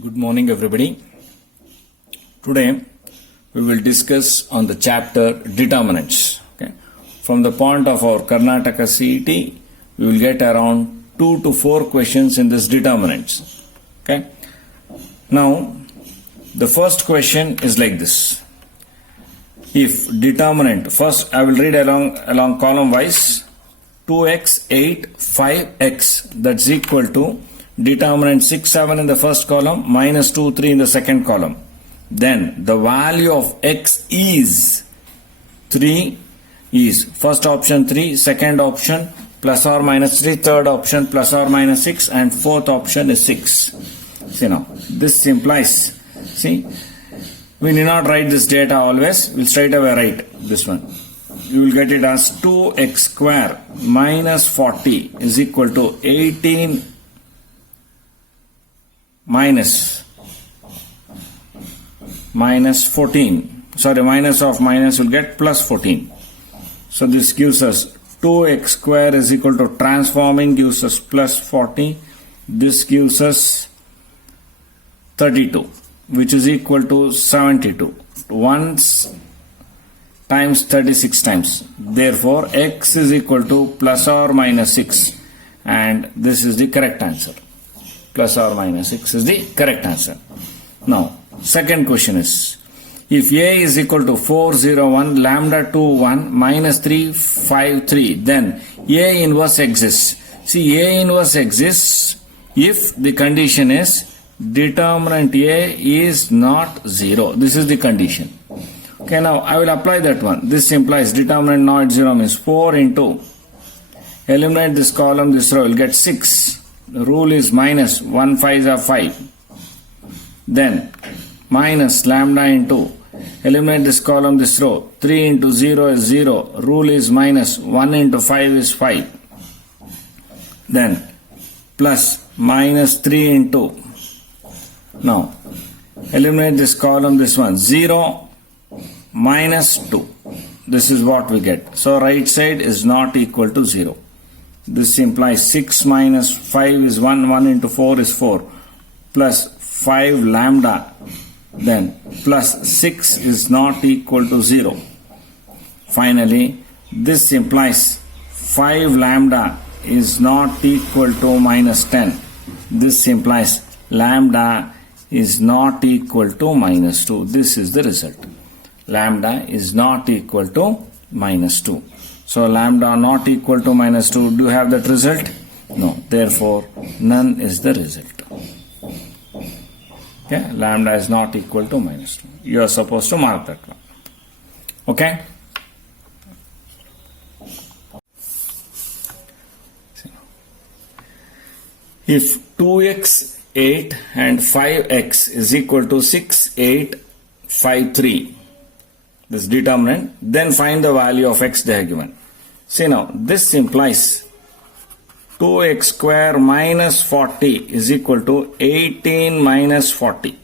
Good morning, everybody. Today we will discuss on the chapter determinants. Okay. From the point of our Karnataka CET, we will get around 2 to 4 questions in this determinants. Okay. Now, the first question is like this. If determinant, first I will read along column wise, 2x, 8, 5x, that's equal to determinant 6, 7 in the first column, minus 2, 3 in the second column. Then the value of x is 3 is first option 3, second option plus or minus 3, third option plus or minus 6, and fourth option is 6. See now, this implies, see, we need not write this data always, we'll straight away write this one. You will get it as 2x square minus 40 is equal to 18 minus 14. Sorry, minus of minus will get plus 14. So this gives us 2x square is equal to transforming gives us plus 40. This gives us 32, which is equal to 72. Once times 36 times. Therefore, x is equal to plus or minus 6. And this is the correct answer. Plus or minus 6 is the correct answer. Now, second question is, if a is equal to 4, 0, 1, lambda 2, 1, minus 3, 5, 3, then a inverse exists. See, a inverse exists if the condition is determinant a is not 0. This is the condition. Okay, now I will apply that one. This implies determinant not 0 means 4 into, eliminate this column, this row, will get 6. The rule is minus 1 5s are 5. Then minus lambda into, eliminate this column, this row, 3 into 0 is 0. Rule is minus 1 into 5 is 5. Then plus minus 3 into, now eliminate this column, this one, 0 minus 2. This is what we get. So right side is not equal to 0. This implies 6 minus 5 is 1, 1 into 4 is 4, plus 5 lambda, then plus 6 is not equal to 0. Finally, this implies 5 lambda is not equal to minus 10. This implies lambda is not equal to minus 2. This is the result. Lambda is not equal to minus 2. So lambda not equal to minus 2. Do you have that result? No. Therefore, none is the result. Okay? Lambda is not equal to minus 2. You are supposed to mark that one. Okay? If 2x, 8 and 5x is equal to 6, 8, 5, 3, this determinant, then find the value of x they are given. See now, this implies 2x square minus 40 is equal to 18 minus 40.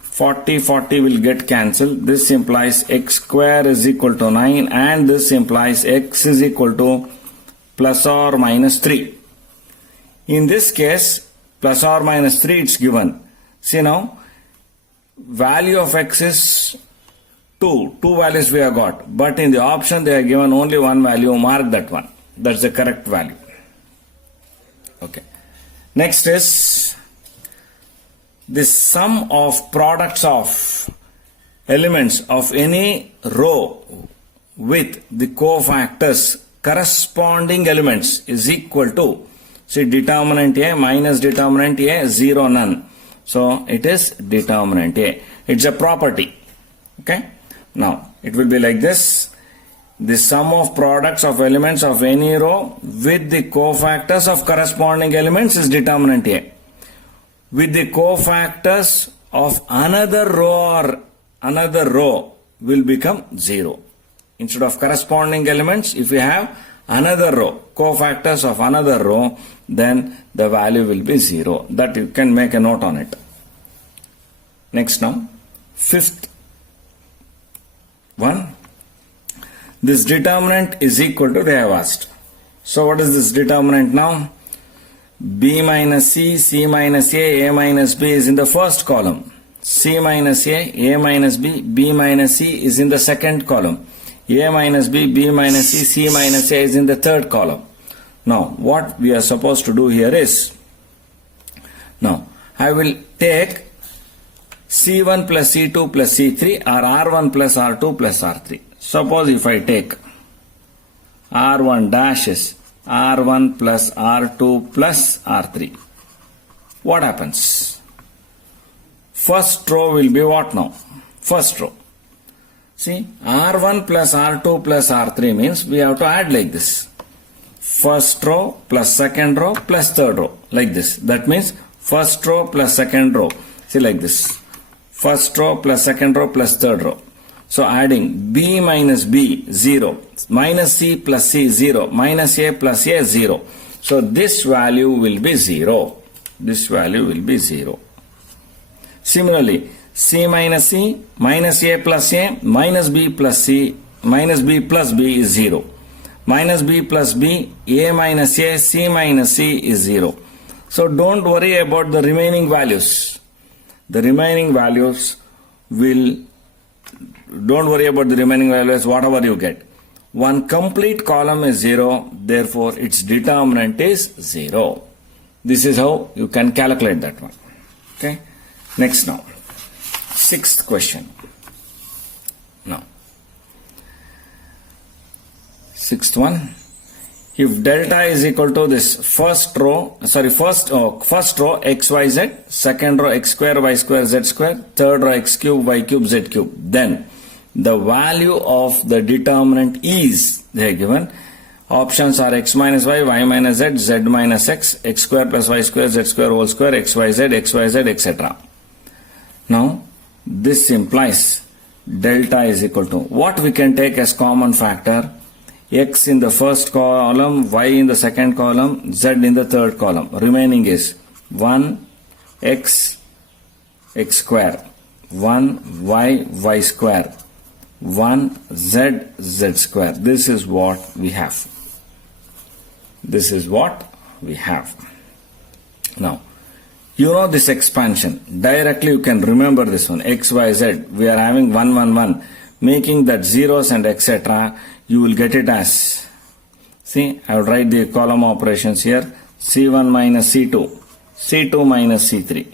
40 will get cancelled. This implies x square is equal to 9, and this implies x is equal to plus or minus 3. In this case, plus or minus 3 it's given. See now, value of x is 2 values we have got, but in the option they are given only one value. Mark that one. That's the correct value. Okay. Next is the sum of products of elements of any row with the cofactors corresponding elements is equal to, see, determinant A minus determinant A, 0, none. So it is determinant A. It's a property. Okay. Now, it will be like this. The sum of products of elements of any row with the cofactors of corresponding elements is determinant A. With the cofactors of another row will become 0. Instead of corresponding elements, if we have another row, cofactors of another row, then the value will be 0. That you can make a note on it. Next now, fifth one, this determinant is equal to, they have asked. So what is this determinant now? B minus C, C minus A minus B is in the first column. C minus A minus B minus C is in the second column. A minus B minus C minus A is in the third column. Now, what we are supposed to do here is, now, I will take C1 plus C2 plus C3 or R1 plus R2 plus R3. Suppose if I take R1 dash is R1 plus R2 plus R3. What happens? First row will be what now? First row. See, R1 plus R2 plus R3 means we have to add like this. First row plus second row plus third row. Like this. That means first row plus second row. See, like this. First row plus second row plus third row. So adding B minus B, 0. Minus C plus C, 0. Minus A plus A, 0. So this value will be 0. This value will be 0. Similarly, C minus C, minus A plus A, minus B plus C, minus B plus B is 0. Minus B plus B, A minus A, C minus C is 0. So don't worry about the remaining values. The remaining values will, don't worry about the remaining values, whatever you get. One complete column is 0, therefore its determinant is 0. This is how you can calculate that one. Okay. Next now. Sixth question. Now. Sixth one. If delta is equal to this first row xyz, second row x square y square z square, third row x cube y cube z cube, then the value of the determinant is, they are given. Options are x minus y, y minus z, z minus x, x square plus y square, z square whole square, xyz, etc. Now, this implies delta is equal to, what we can take as common factor? X in the first column, y in the second column, z in the third column. Remaining is 1 x square, 1 y square, 1 z square. This is what we have. This is what we have. Now, you know this expansion. Directly you can remember this one. X, y, z. We are having 1, 1, 1. Making that zeros and etc. You will get it as, see, I will write the column operations here. C1 minus C2. C2 minus C3.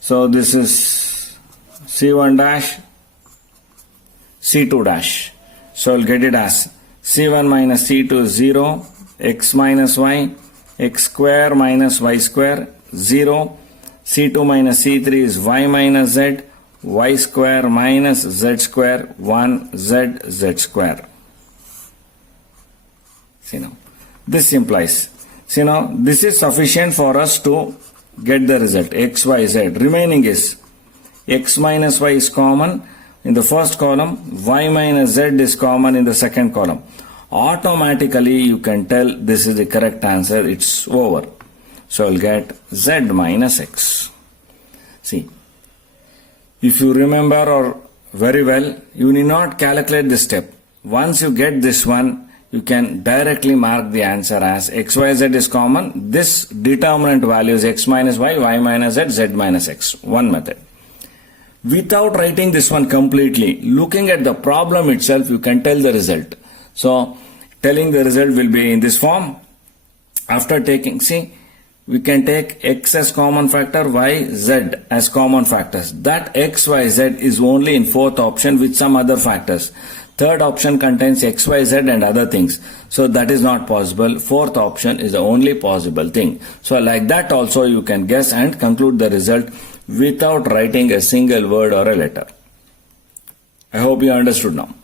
So this is C1 dash, C2 dash. So I'll get it as C1 minus C2 is 0, x minus y, x square minus y square, 0. C2 minus C3 is y minus z, y square minus z square, 1 z square. See now, this implies, see now, this is sufficient for us to get the result, x, y, z. Remaining is, x minus y is common in the first column, y minus z is common in the second column. Automatically you can tell this is the correct answer, it's over. So I'll get z minus x. See, if you remember or very well, you need not calculate this step. Once you get this one, you can directly mark the answer as x, y, z is common. This determinant value is x minus y, y minus z, z minus x. One method. Without writing this one completely, looking at the problem itself, you can tell the result. So, telling the result will be in this form. After taking, see, we can take x as common factor, y, z as common factors. That x, y, z is only in fourth option with some other factors. Third option contains x, y, z and other things. So that is not possible. Fourth option is the only possible thing. So like that also you can guess and conclude the result without writing a single word or a letter. I hope you understood now.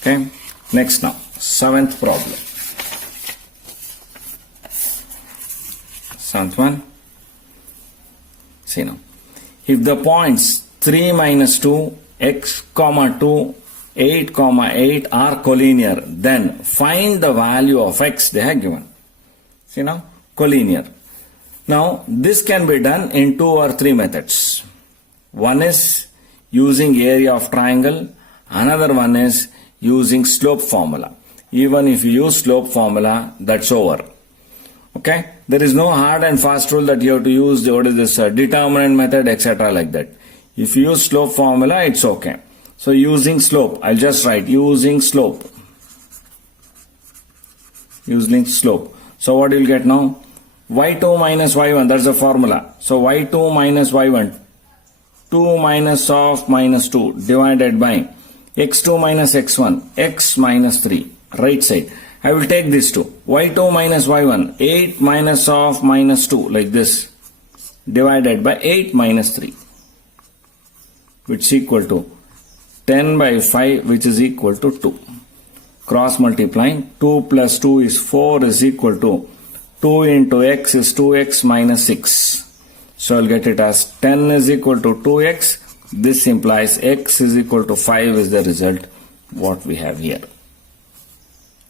Okay. Next now. Seventh problem. Seventh one. See now. If the points 3 minus 2, x, 2, 8, 8 are collinear, then find the value of x they have given. See now, collinear. Now, this can be done in 2 or 3 methods. One is using area of triangle, another one is using slope formula. Even if you use slope formula, that's over. Okay, there is no hard and fast rule that you have to use determinant method, etc. like that. If you use slope formula, it's okay. So using slope, I'll just write using slope. Using slope. So what you'll get now? y2 minus y1, that's the formula. So y2 minus y1, 2 minus of minus 2 divided by x2 minus x1, x minus 3, right side. I will take this 2. y2 minus y1, 8 minus of minus 2, like this, divided by 8 minus 3, which is equal to 10 by 5, which is equal to 2. Cross multiplying, 2 plus 2 is 4 is equal to 2 into x is 2x minus 6. So I'll get it as 10 is equal to 2x. This implies x is equal to 5 is the result what we have here.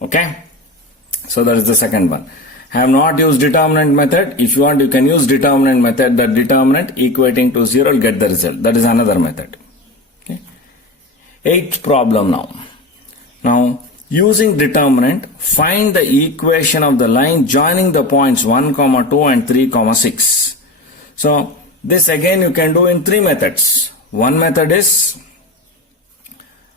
Okay? So that is the second one. I have not used determinant method. If you want, you can use determinant method. The determinant equating to 0 will get the result. That is another method. Okay? Eighth problem now. Now, using determinant, find the equation of the line joining the points 1, 2 and 3, 6. So, this again you can do in three methods. One method is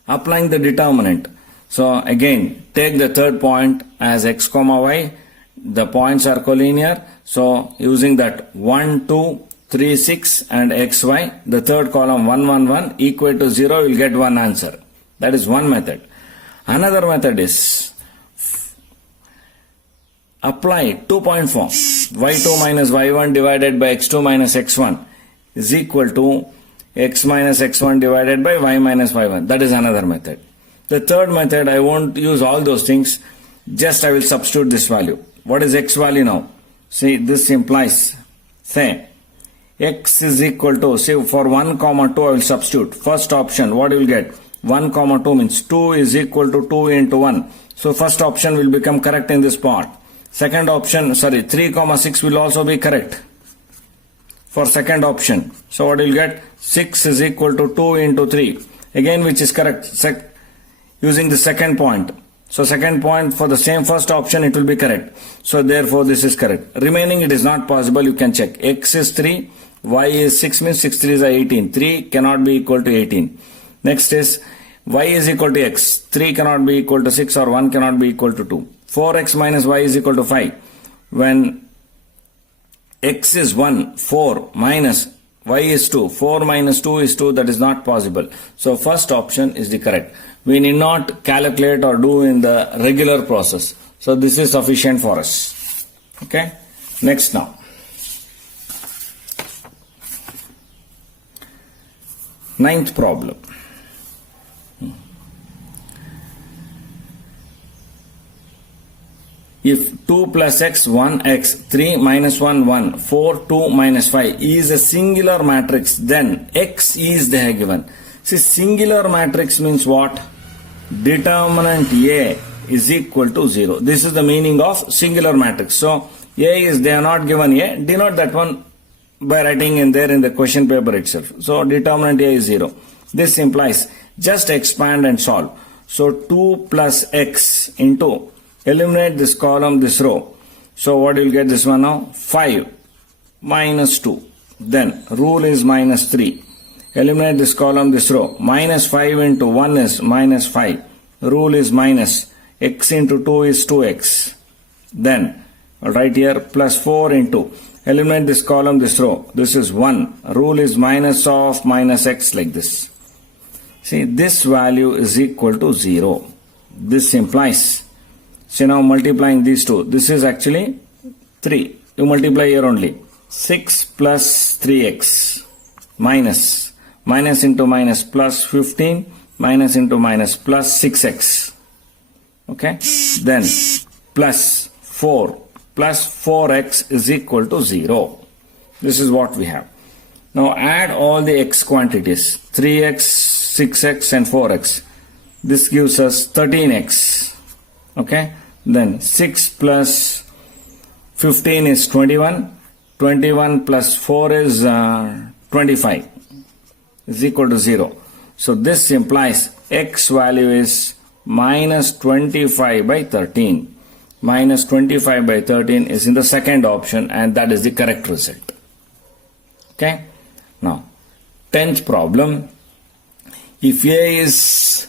applying the determinant. So, again, take the third point as x, y. The points are collinear. So, using that 1, 2, 3, 6 and xy, the third column 1, 1, 1 equal to 0, you will get one answer. That is one method. Another method is apply 2-point form. y2 minus y1 divided by x2 minus x1 is equal to x minus x1 divided by y minus y1. That is another method. The third method, I won't use all those things. Just I will substitute this value. What is x value now? See, this implies, say, x is equal to, say for 1, 2 I will substitute. First option, what you will get? 1, 2 means 2 is equal to 2 into 1. So first option will become correct in this part. Second option, 3, 6 will also be correct for second option. So what you will get? 6 is equal to 2 into 3. Again, which is correct using the second point. So second point for the same first option, it will be correct. So therefore this is correct. Remaining it is not possible, you can check. X is 3, y is 6 means 6 3 is 18. 3 cannot be equal to 18. Next is y is equal to x. 3 cannot be equal to 6 or 1 cannot be equal to 2. 4x minus y is equal to 5. When x is 1, 4 minus y is 2. 4 minus 2 is 2, that is not possible. So first option is the correct. We need not calculate or do in the regular process. So this is sufficient for us. Okay. Next now. Ninth problem. If 2 plus x, 1x, 3 minus 1, 1, 4, 2 minus 5 is a singular matrix, then x is the given. See, singular matrix means what? Determinant A is equal to 0. This is the meaning of singular matrix. So, A is, they are not given A, denote that one by writing in there in the question paper itself. So, determinant A is 0. This implies just expand and solve. So, 2 plus x into, eliminate this column, this row. So, what you will get this one now? 5 minus 2. Then, rule is minus 3. Eliminate this column, this row. Minus 5 into 1 is minus 5. Rule is minus. X into 2 is 2x. Then, right here, plus 4 into. Eliminate this column, this row. This is 1. Rule is minus of minus x, like this. See, this value is equal to 0. This implies. So now multiplying these two. This is actually 3. You multiply here only. 6 plus 3x minus. Minus into minus plus 15, minus into minus plus 6x. Okay. Then plus 4 plus 4x is equal to 0. This is what we have. Now add all the x quantities. 3x, 6x and 4x. This gives us 13x. Okay. Then 6 plus 15 is 21. 21 plus 4 is 25. Is equal to 0. So this implies x value is minus 25 by 13. minus 25 by 13 is in the second option, and that is the correct result. Okay. Now, 10th problem. If A is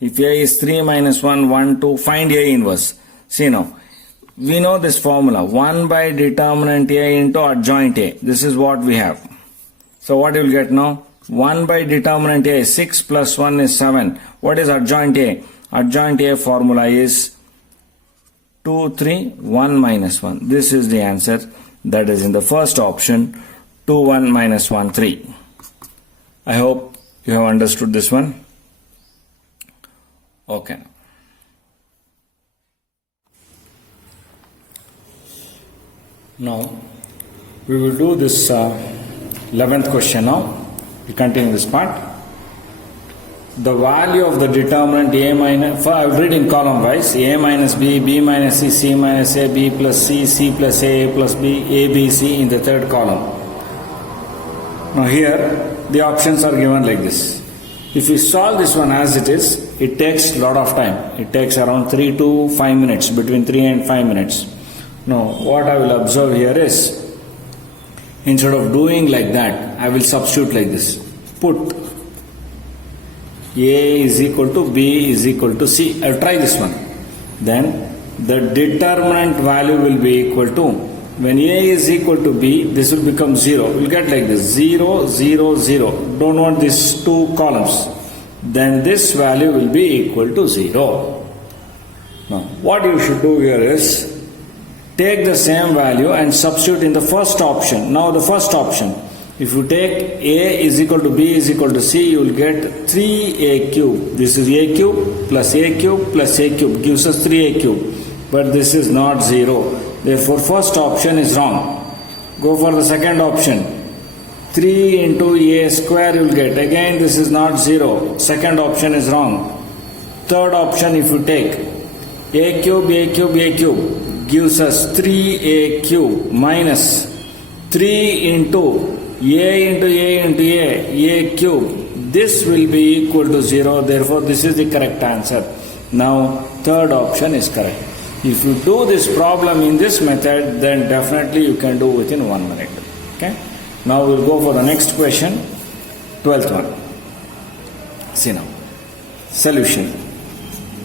If A is 3 minus 1, 1, 2, find A inverse. See now, we know this formula, 1 by determinant A into adjoint A. This is what we have. So what you will get now? 1 by determinant A, 6 plus 1 is 7. What is adjoint A? Adjoint A formula is 2, 3, 1 minus 1. This is the answer. That is in the first option, 2, 1 minus 1, 3. I hope you have understood this one. Okay. Now, we will do this 11th question now. We continue this part. The value of the determinant A minus, I will read in column wise, A minus B, B minus C, C minus A, B plus C, C plus A plus B, A, B, C in the third column. Now here, the options are given like this. If we solve this one as it is, it takes a lot of time. It takes around 3 to 5 minutes, between 3 and 5 minutes. Now, what I will observe here is, instead of doing like that, I will substitute like this. Put A is equal to B is equal to C. I will try this one. Then, the determinant value will be equal to, when A is equal to B, this will become 0. We will get like this, 0, 0, 0. Don't want these two columns. Then this value will be equal to 0. Now, what you should do here is, take the same value and substitute in the first option. Now the first option, if you take A is equal to B is equal to C, you will get 3A cube. This is A cube plus A cube plus A cube gives us 3A cube. But this is not 0. Therefore first option is wrong. Go for the second option. 3 into A square you will get. Again this is not 0. Second option is wrong. Third option, if you take A cube, A cube, A cube, gives us 3A cube minus 3 into A into A into A cube. This will be equal to 0. Therefore, this is the correct answer. Now, third option is correct. If you do this problem in this method, then definitely you can do within 1 minute. Okay. Now, we will go for the next question, 12th one. See now. Solution.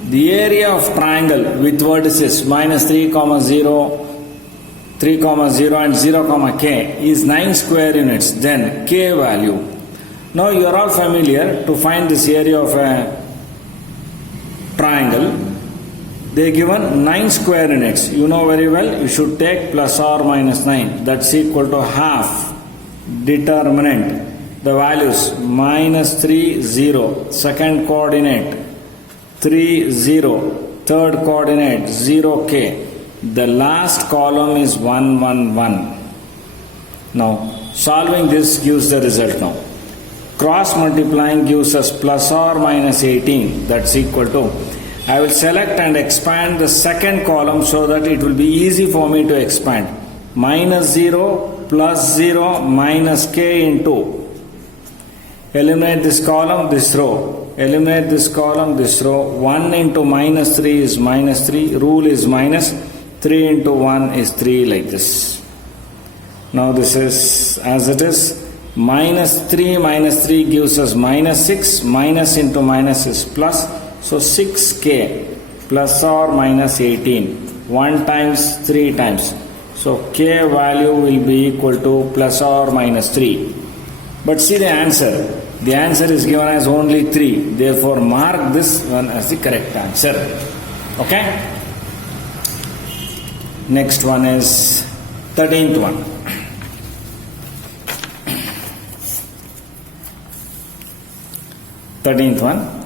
The area of triangle with vertices minus 3, 0, 3, 0 and 0, k is 9 square units. Then k value. Now you are all familiar to find this area of a triangle. They are given 9 square units. You know very well, you should take plus or minus 9. That's equal to half. Determinant. The values minus 3, 0. Second coordinate 3, 0. Third coordinate 0, k. The last column is 1, 1, 1. Now, solving this gives the result now. Cross multiplying gives us plus or minus 18. That's equal to. I will select and expand the second column so that it will be easy for me to expand. Minus 0, plus 0, minus k into. Eliminate this column, this row. Eliminate this column, this row. 1 into minus 3 is minus 3. Rule is minus. 3 into 1 is 3 like this. Now this is as it is. Minus 3 gives us minus 6. Minus into minus is plus. So 6k plus or minus 18. 1 times 3 times. So k value will be equal to plus or minus 3. But see the answer. The answer is given as only 3. Therefore, mark this one as the correct answer. Okay? Next one is 13th one. 13th one.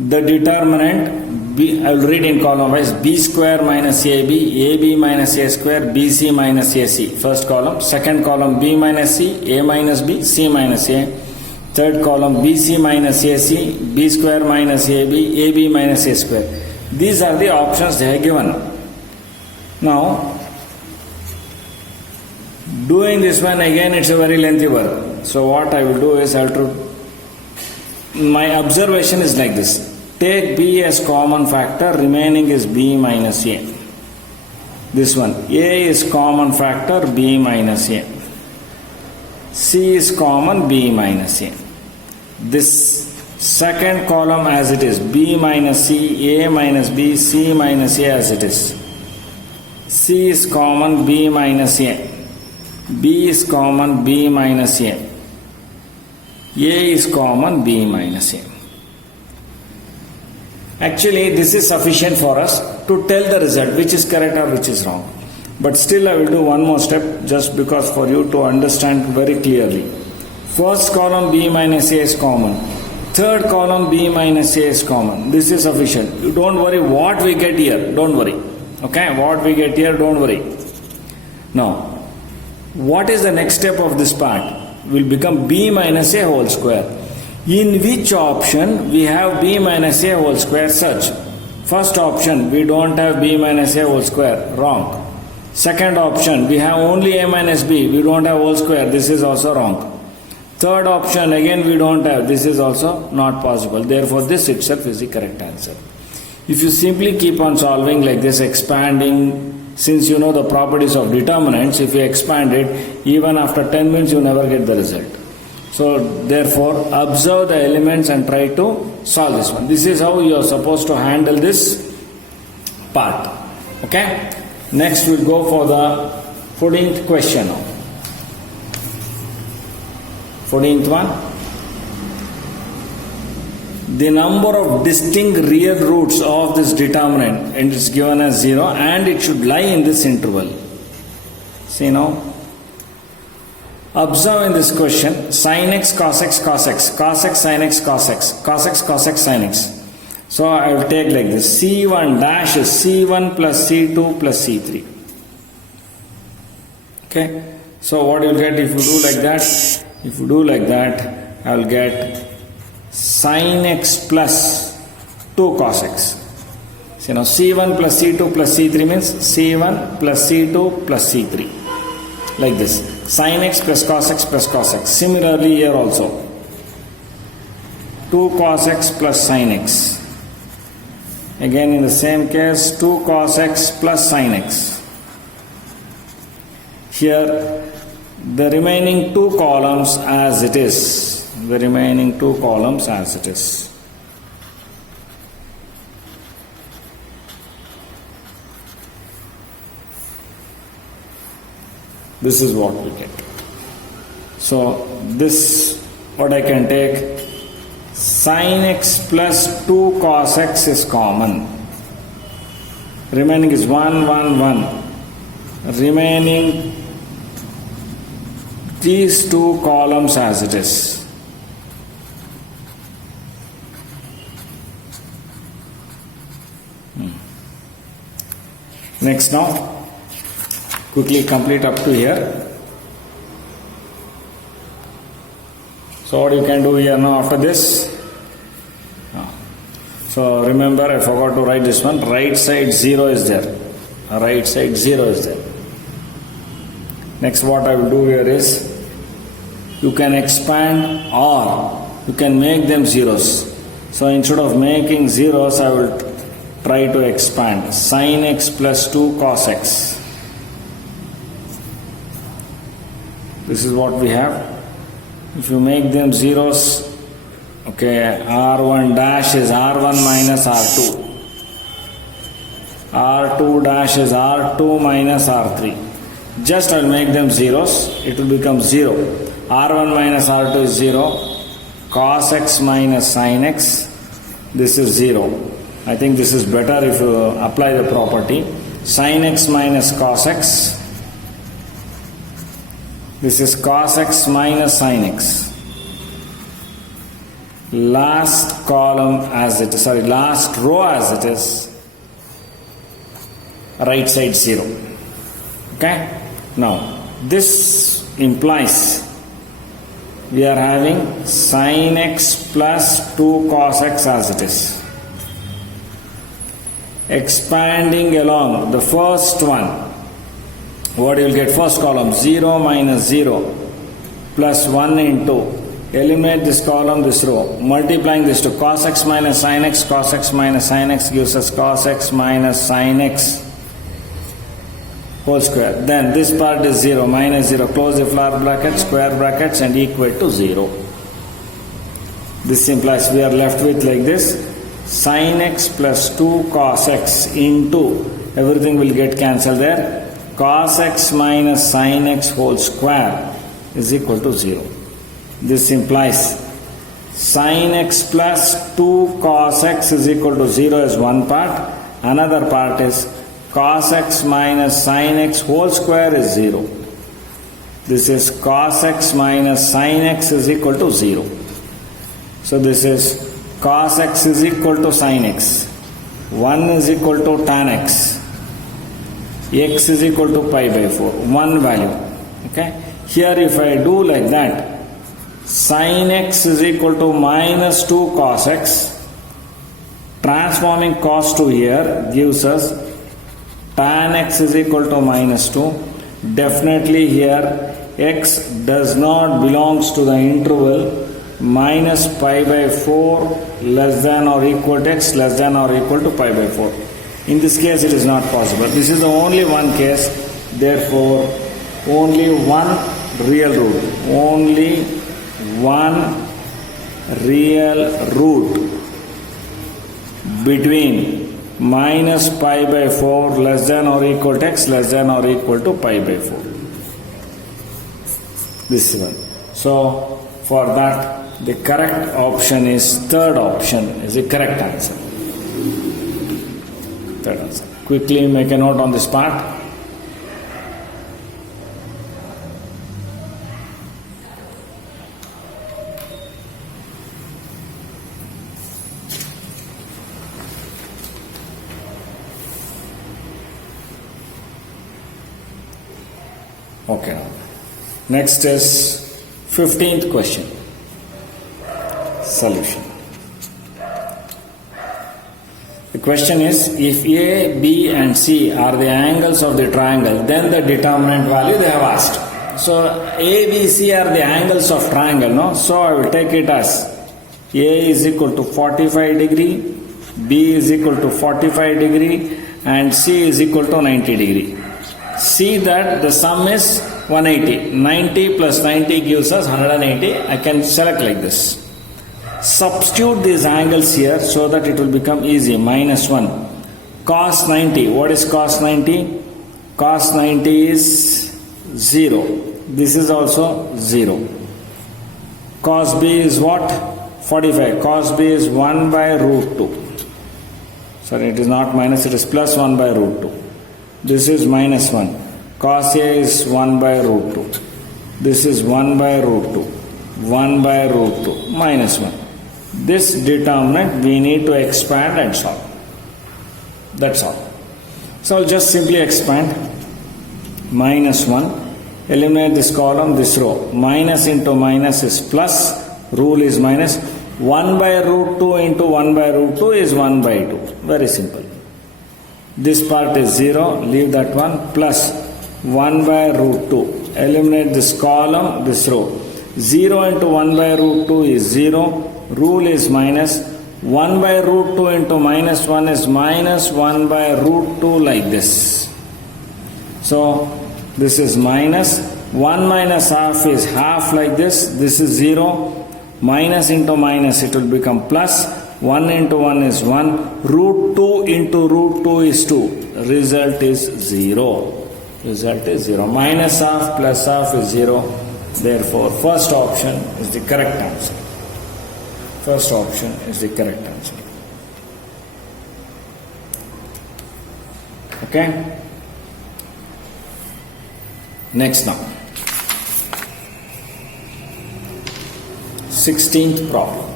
The determinant, B, I will read in column wise, B square minus AB minus A square, BC minus AC. First column. Second column, B minus C, A minus B, C minus A. Third column, BC minus AC, B square minus AB minus A square. These are the options they are given. Now, doing this one again, it's a very lengthy work. So what I will do is I will my observation is like this. Take B as common factor, remaining is B minus A. This one, A is common factor, B minus A. C is common, B minus A. This second column as it is, B minus C, A minus B, C minus A as it is. C is common, B minus A. B is common, B minus A. A is common, B minus A. Actually, this is sufficient for us to tell the result, which is correct or which is wrong. But still I will do one more step just because for you to understand very clearly. First column B minus A is common. Third column B minus A is common. This is sufficient. You don't worry what we get here. Don't worry. Okay, what we get here, don't worry. Now, what is the next step of this part? Will become B minus A whole square. In which option we have B minus A whole square such? First option, we don't have B minus A whole square. Wrong. Second option, we have only A minus B. We don't have whole square. This is also wrong. Third option, again we don't have. This is also not possible. Therefore, this itself is the correct answer. If you simply keep on solving like this, expanding, since you know the properties of determinants, if you expand it, even after 10 minutes you never get the result. So therefore, observe the elements and try to solve this one. This is how you are supposed to handle this part. Okay? Next we'll go for the 14th question now. 14th one. The number of distinct real roots of this determinant, and it's given as 0, and it should lie in this interval. See now. Observe in this question sin x, cos x, cos x, cos x, sin x, cos x, cos x, cos x, sin x. So I will take like this. C1 dash is C1 plus C2 plus C3. Okay. So what you will get if you do like that? If you do like that, I will get sin x plus 2 cos x. So now C1 plus C2 plus C3 means C1 plus C2 plus C3. Like this. Sin x plus cos x plus cos x. Similarly here also. 2 cos x plus sin x. Again in the same case 2 cos x plus sin x. Here the remaining 2 columns as it is. The remaining 2 columns as it is. This is what we get. So this what I can take, sin x plus 2 cos x is common. Remaining is 1, 1, 1. Remaining these 2 columns as it is. Next now. Quickly complete up to here. So what you can do here now after this? So remember I forgot to write this one. Right side 0 is there. Right side 0 is there. Next what I will do here is you can expand or you can make them zeros. So instead of making zeros I will try to expand. Sin x plus 2 cos x. This is what we have. If you make them zeros, okay, R1 dash is R1 minus R2. R2 dash is R2 minus R3. Just I'll make them zeros, it will become 0. R1 minus R2 is 0. Cos x minus sin x, this is 0. I think this is better if you apply the property. Sin x minus cos x. This is cos x minus sin x. Last column as it is, last row as it is, right side 0. Okay? Now, this implies we are having sin x plus 2 cos x as it is. Expanding along the first one. What you will get? First column 0 minus 0 plus 1 into Eliminate this column, this row. Multiplying this to cos x minus sin x, cos x minus sin x gives us cos x minus sin x whole square. Then this part is 0, minus 0. Close the flower brackets, square brackets and equate to 0. This implies we are left with like this. Sin x plus 2 cos x into, everything will get cancelled there. Cos x minus sin x whole square is equal to 0. This implies sin x plus 2 cos x is equal to 0 is one part. Another part is cos x minus sin x whole square is 0. This is cos x minus sin x is equal to 0. So this is cos x is equal to sin x. 1 is equal to tan x. X is equal to pi by 4. One value. Okay. Here if I do like that, sin x is equal to minus 2 cos x. Transforming cos to here gives us tan x is equal to minus 2. Definitely here x does not belongs to the interval minus pi by 4 less than or equal to x less than or equal to pi by 4. In this case it is not possible. This is the only one case. Therefore only one real root. Only one real root between minus pi by 4 less than or equal to x less than or equal to pi by 4. This one. So for that the correct option is third option is the correct answer. Third answer. Quickly make a note on this part. Okay. Next is 15th question. Solution. The question is, if A, B and C are the angles of the triangle, then the determinant value they have asked. So A, B, C are the angles of triangle, no? So I will take it as A is equal to 45 degree, B is equal to 45 degree and C is equal to 90 degree. See that the sum is 180. 90 plus 90 gives us 180. I can select like this. Substitute these angles here so that it will become easy. Minus 1. Cos 90. What is cos 90? Cos 90 is 0. This is also 0. Cos B is what? 45. Cos B is 1 by root 2. Sorry, it is not minus, it is plus 1 by root 2. This is minus 1. Cos A is 1 by root 2. This is 1 by root 2. 1 by root 2. Minus 1. This determinant we need to expand and solve. That's all. So I'll just simply expand. Minus 1. Eliminate this column, this row. Minus into minus is plus. Rule is minus. 1 by root 2 into 1 by root 2 is 1 by 2. Very simple. This part is 0, leave that one, plus 1 by root 2. Eliminate this column, this row. 0 into 1 by root 2 is 0. Rule is minus. 1 by root 2 into minus 1 is minus 1 by root 2 like this. So this is minus. 1 minus half is half like this. This is 0. Minus into minus it will become plus. 1 into 1 is 1. Root 2 into root 2 is 2. Result is 0. Result is 0. Minus half plus half is 0. Therefore, first option is the correct answer. First option is the correct answer. Okay? Next now. 16th problem.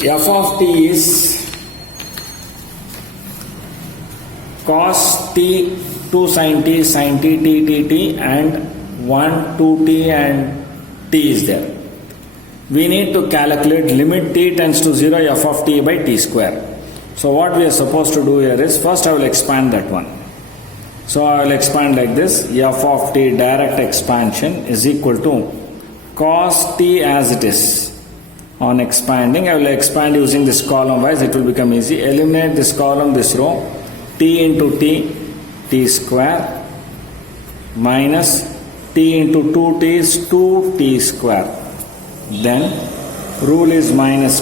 F of t is cos t 2 sin t t and 1 2t and t is there. We need to calculate limit t tends to 0 f of t by t square. So what we are supposed to do here is, first I will expand that one. So I will expand like this. F of t direct expansion is equal to cos t as it is. On expanding, I will expand using this column wise, it will become easy. Eliminate this column, this row, t into t, t square, minus t into 2t is 2t square. Then rule is minus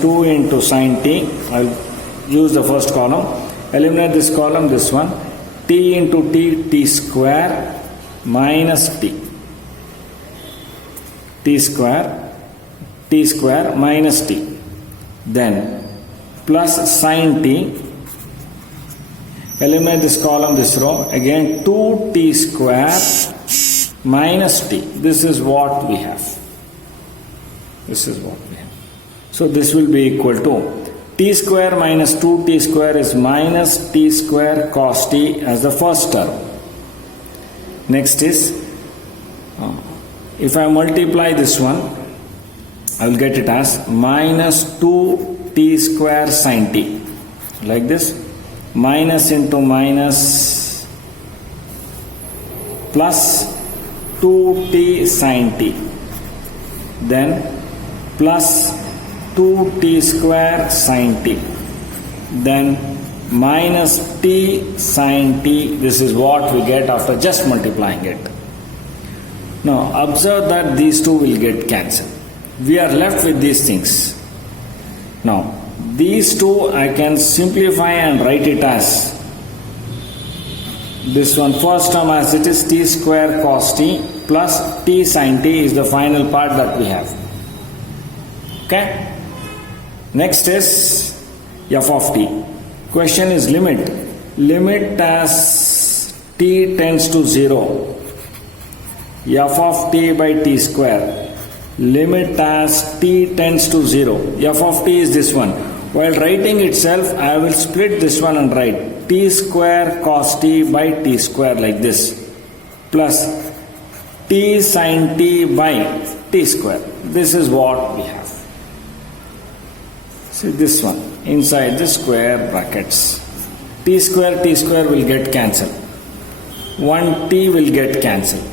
2 into sine t. I will use the first column. Eliminate this column, this one, t into t, t square, minus t. T square minus t. Then plus sine t. Eliminate this column, this row. Again 2t square minus t. This is what we have. So this will be equal to t square minus 2t square is minus t square cos t as the first term. Next is, if I multiply this one, I will get it as minus 2t square sin t. Like this. Minus into minus plus 2t sin t. Then plus 2t square sin t. Then minus t sin t. This is what we get after just multiplying it. Now observe that these two will get cancelled. We are left with these things. Now these two I can simplify and write it as this one, first term as it is, t square cos t plus t sin t is the final part that we have. Okay. Next is f of t. Question is limit. Limit as t tends to 0. F of t by t square. Limit as t tends to 0. F of t is this one. While writing itself, I will split this one and write t square cos t by t square like this. Plus t sin t by t square. This is what we have. See this one. Inside the square brackets. T square will get cancelled. 1t will get cancelled.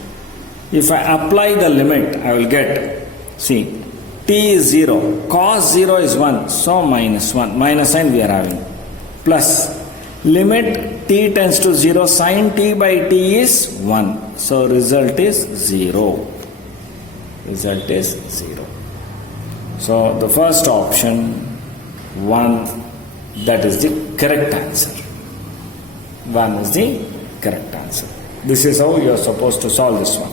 If I apply the limit, I will get, see, t is 0, cos 0 is 1, so minus 1, minus sign we are having, plus limit t tends to 0, sin t by t is 1, so result is 0. So the first option, 1, that is the correct answer. 1 is the correct answer. This is how you are supposed to solve this one.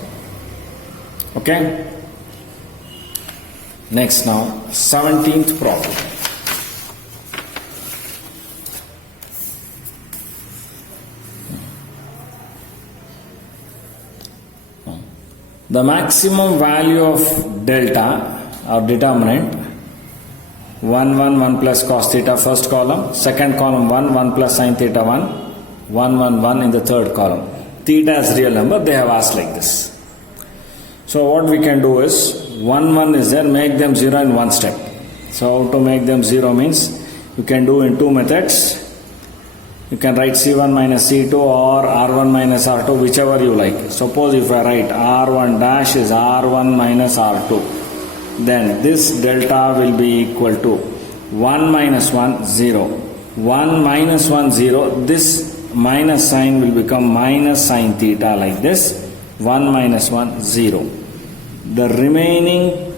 Okay. Next now, 17th problem. The maximum value of delta or determinant 1 plus cos theta first column, second column 1 plus sin theta 1 in the third column. Theta is real number, they have asked like this. So what we can do is 1 is there, make them 0 in one step. So how to make them 0 means you can do in two methods. You can write C1 minus C2 or R1 minus R2, whichever you like. Suppose if I write R1 dash is R1 minus R2, then this delta will be equal to 1 minus 1, 0. 1 minus 1, 0. This minus sign will become minus sin theta like this. 1 minus 1, 0. The remaining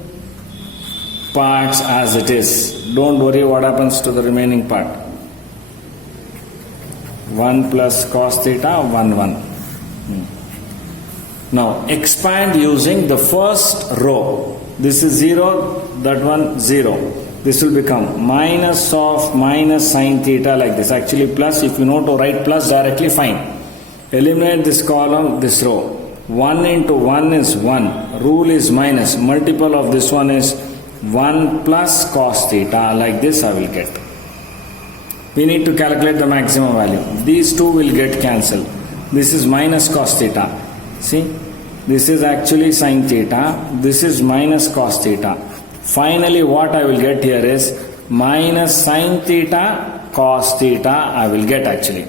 parts as it is. Don't worry what happens to the remaining part. 1 plus cos theta, 1. Now expand using the first row. This is 0, that one 0. This will become minus of minus sin theta like this. Actually plus, if you know to write plus directly, fine. Eliminate this column, this row. 1 into 1 is 1. Rule is minus. Multiple of this one is 1 plus cos theta. Like this I will get. We need to calculate the maximum value. These two will get cancelled. This is minus cos theta. See? This is actually sin theta. This is minus cos theta. Finally what I will get here is minus sine theta cos theta I will get actually.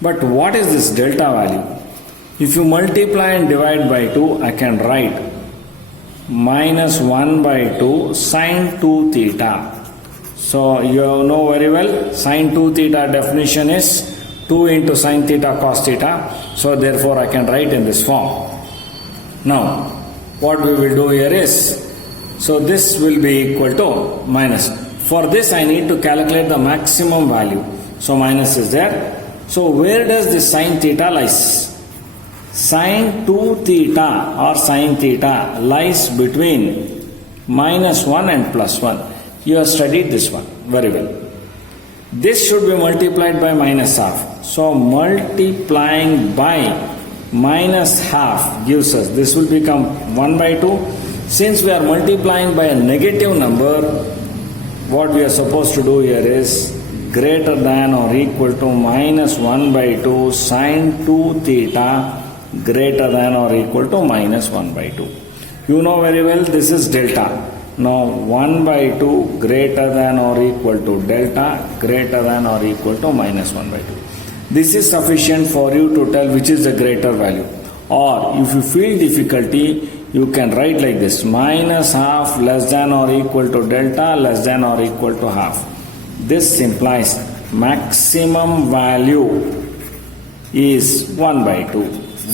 But what is this delta value? If you multiply and divide by 2, I can write minus 1 by 2 sine 2 theta. So you know very well sine 2 theta definition is 2 into sine theta cos theta. So therefore I can write in this form. Now what we will do here is, so this will be equal to minus. For this I need to calculate the maximum value. So minus is there. So where does this sine theta lies? Sine 2 theta or sine theta lies between minus 1 and plus 1. You have studied this one very well. This should be multiplied by minus half. So multiplying by minus half gives us, this will become 1 by 2. Since we are multiplying by a negative number, what we are supposed to do here is greater than or equal to minus 1 by 2 sine 2 theta greater than or equal to minus 1 by 2. You know very well this is delta. Now 1 by 2 greater than or equal to delta greater than or equal to minus 1 by 2. This is sufficient for you to tell which is the greater value. Or if you feel difficulty, you can write like this: minus half less than or equal to delta less than or equal to half. This implies maximum value is 1 by 2.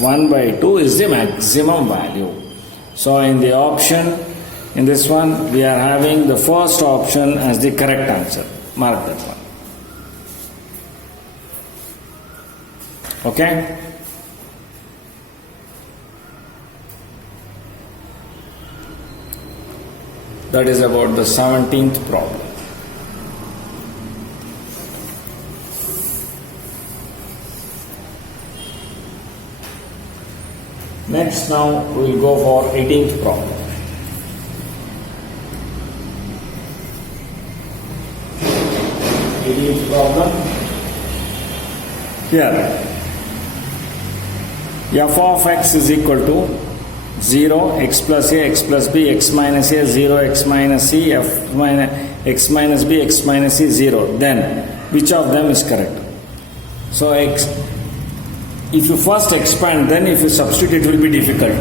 1 by 2 is the maximum value. So in the option, in this one, we are having the first option as the correct answer. Mark that one. Okay? That is about the 17th problem. Next, now we will go for 18th problem. 18th problem. Here, f of x is equal to 0, x plus a, x plus b, x minus a, 0, x minus c, f minus x minus b, x minus c, 0. Then, which of them is correct? So, if you first expand, then if you substitute, it will be difficult.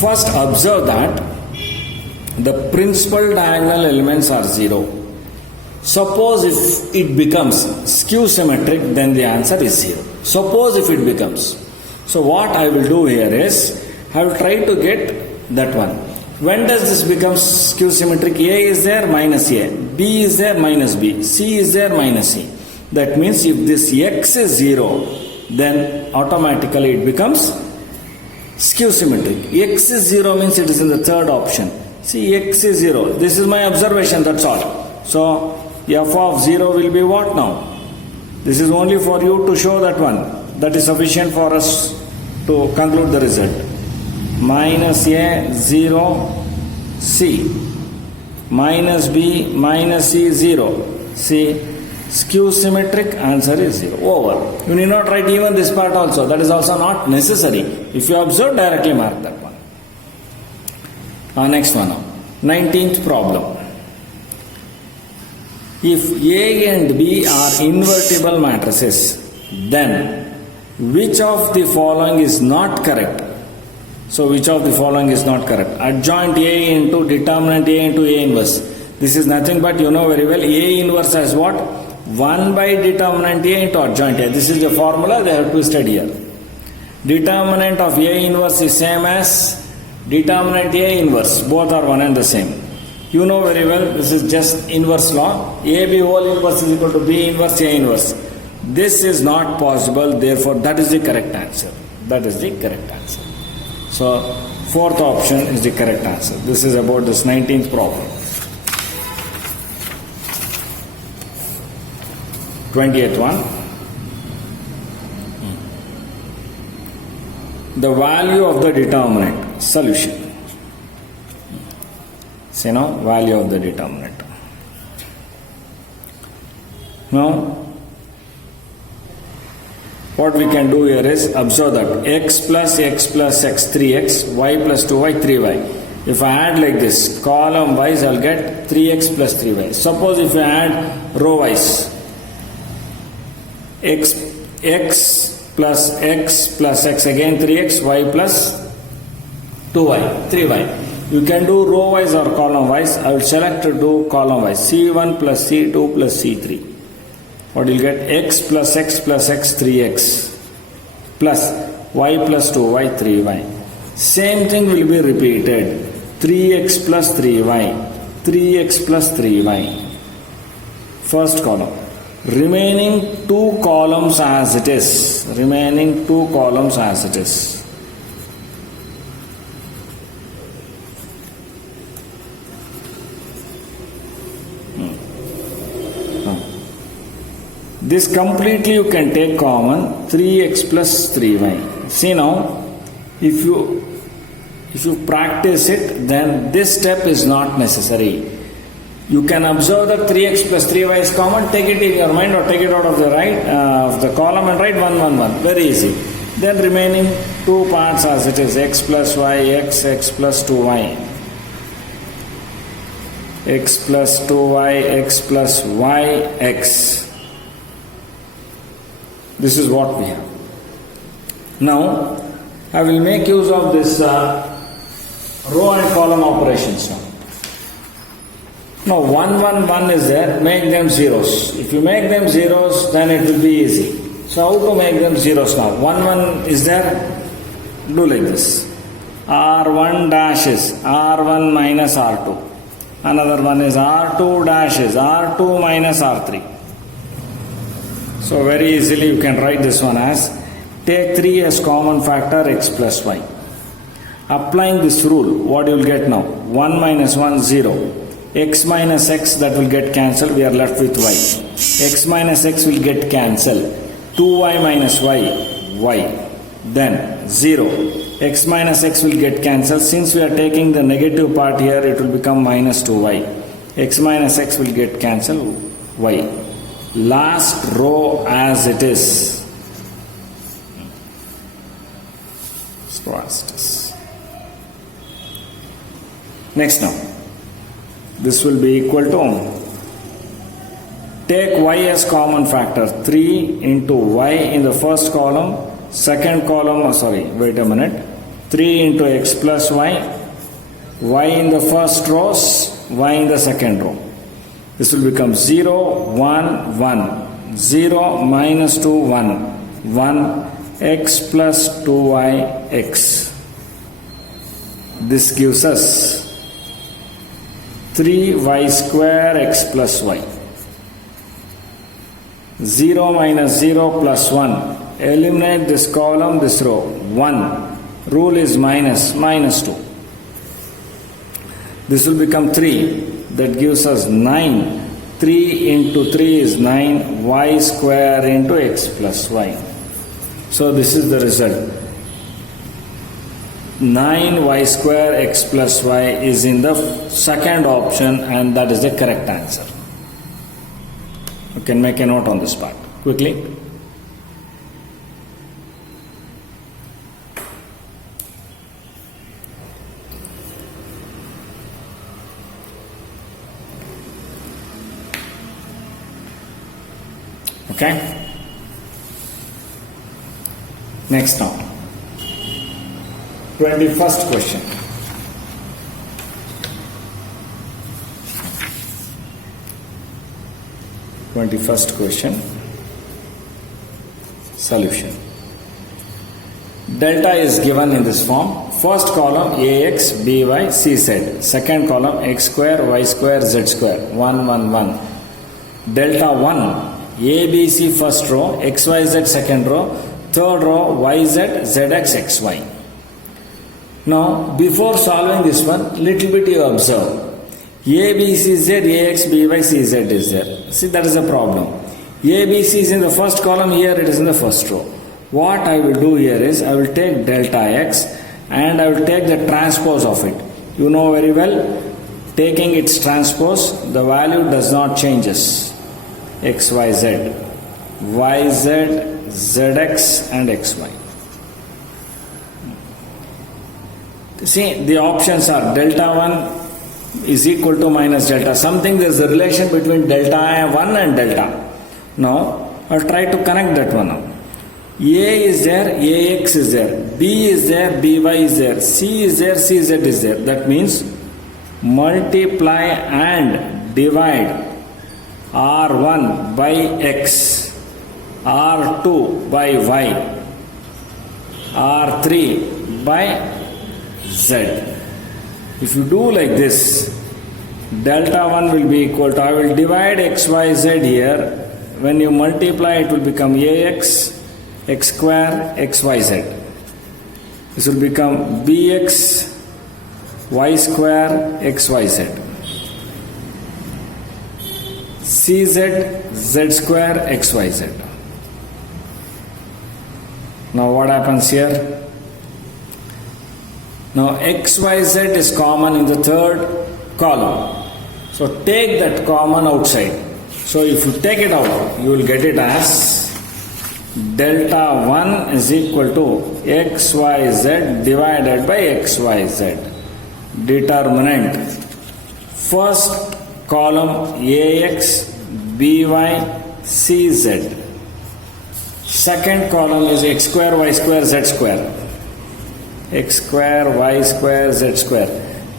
First, observe that the principal diagonal elements are 0. Suppose if it becomes skew symmetric, then the answer is 0. Suppose if it becomes. So, what I will do here is, I will try to get that one. When does this become skew symmetric? A is there, minus A. B is there, minus B. C is there, minus C. That means if this x is 0, then automatically it becomes skew symmetric. X is 0 means it is in the third option. See, x is 0. This is my observation, that's all. So, f of 0 will be what now? This is only for you to show that one. That is sufficient for us to conclude the result. Minus A, 0, C. Minus B, minus C, 0. See, skew symmetric, answer is 0. Over. You need not write even this part also. That is also not necessary. If you observe, directly mark that one. Next one now. 19th problem. If A and B are invertible matrices, then which of the following is not correct? So, which of the following is not correct? Adjoint A into determinant A into A inverse. This is nothing but, you know very well, A inverse as what? 1 by determinant A into adjoint A. This is the formula they have twisted here. Determinant of A inverse is same as determinant A inverse. Both are one and the same. You know very well, this is just inverse law. AB whole inverse is equal to B inverse A inverse. This is not possible, therefore that is the correct answer. That is the correct answer. So, fourth option is the correct answer. This is about this 19th problem. 20th one. The value of the determinant. Solution. See now, value of the determinant. Now, what we can do here is observe that x plus x 3x, y plus 2y 3y. If I add like this, column wise, I'll get 3x plus 3y. Suppose if I add row wise, x plus x, again 3x, y plus 2y, 3y. You can do row wise or column wise. I will select to do column wise. C1 plus C2 plus C3. What you'll get? X plus x plus x, 3x plus y plus 2y, 3y. Same thing will be repeated. 3x plus 3y, 3x plus 3y. First column. Remaining two columns as it is. Remaining two columns as it is. This completely you can take common, 3x plus 3y. See now, if you practice it, then this step is not necessary. You can observe that 3x plus 3y is common, take it in your mind or take it out of the right of the column and write 1, 1, 1. Very easy. Then remaining two parts as it is, x plus y, x plus 2y. X plus 2y, x plus y, x. This is what we have. Now, I will make use of this row and column operations now. Now, 1, 1, 1 is there, make them zeros. If you make them zeros, then it will be easy. So, how to make them zeros now? 1, 1 is there, do like this. R1 dash is R1 minus R2. Another one is R2 dash is R2 minus R3. So very easily you can write this one as, take 3 as common factor, x plus y. Applying this rule, what you will get now? 1 minus 1, 0. X minus x, that will get cancelled, we are left with y. X minus x will get cancelled. 2y minus y, y. Then 0. X minus x will get cancelled. Since we are taking the negative part here, it will become minus 2y. X minus x will get cancelled, y. Last row as it is. Next now. This will be equal to, take y as common factor, 3 into y in the first column, second column, 3 into x plus y in the first rows, y in the second row. This will become 0, 1, 1, 0, minus 2, 1, 1, x plus 2y, x. This gives us 3y square x plus y. 0 minus 0 plus 1. Eliminate this column, this row. 1. Rule is minus 2. This will become 3. That gives us 9. 3 into 3 is 9. Y square into x plus y. So this is the result. 9y square x plus y is in the second option, and that is the correct answer. You can make a note on this part quickly. Okay. Next now. 21st question. Solution. Delta is given in this form. First column ax, by, cz. Second column x square, y square, z square. 1, 1, 1. Delta 1. ABC first row, xyz second row, third row yz, zx, xy. Now, before solving this one, little bit you observe. ABCZ, AX, BY, CZ is there. See, that is a problem. ABC is in the first column, here it is in the first row. What I will do here is, I will take delta x and I will take the transpose of it. You know very well, taking its transpose, the value does not changes. XYZ, YZ, ZX and XY. See, the options are delta 1 is equal to minus delta. Something there is a relation between delta 1 and delta. Now, I'll try to connect that one now. A is there, AX is there, B is there, BY is there, C is there, CZ is there. That means multiply and divide R1 by X, R2 by Y, R3 by Z. If you do like this, delta 1 will be equal to, I will divide XYZ here. When you multiply, it will become AX, X square, XYZ. This will become BX, Y square, XYZ. CZ, Z square, XYZ. Now what happens here? Now XYZ is common in the third column. So take that common outside. So if you take it out, you will get it as delta 1 is equal to XYZ divided by XYZ. Determinant. First column AX, BY, CZ. Second column is X square, Y square, Z square. X square, Y square, Z square.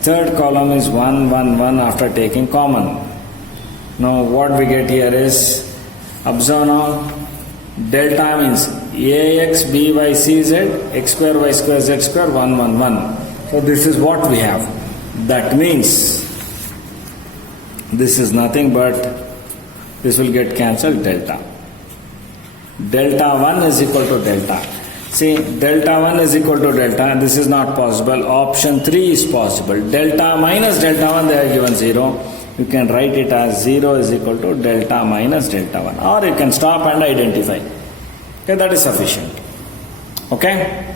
Third column is 1, 1, 1 after taking common. Now what we get here is, observe now, delta means AX, BY, CZ, X square, Y square, Z square, 1, 1, 1. So this is what we have. That means this is nothing but this will get cancelled, delta. Delta 1 is equal to delta. See, delta 1 is equal to delta. This is not possible. Option 3 is possible. Delta minus delta 1, they are given 0. You can write it as 0 is equal to delta minus delta 1. Or you can stop and identify. Okay, that is sufficient. Okay?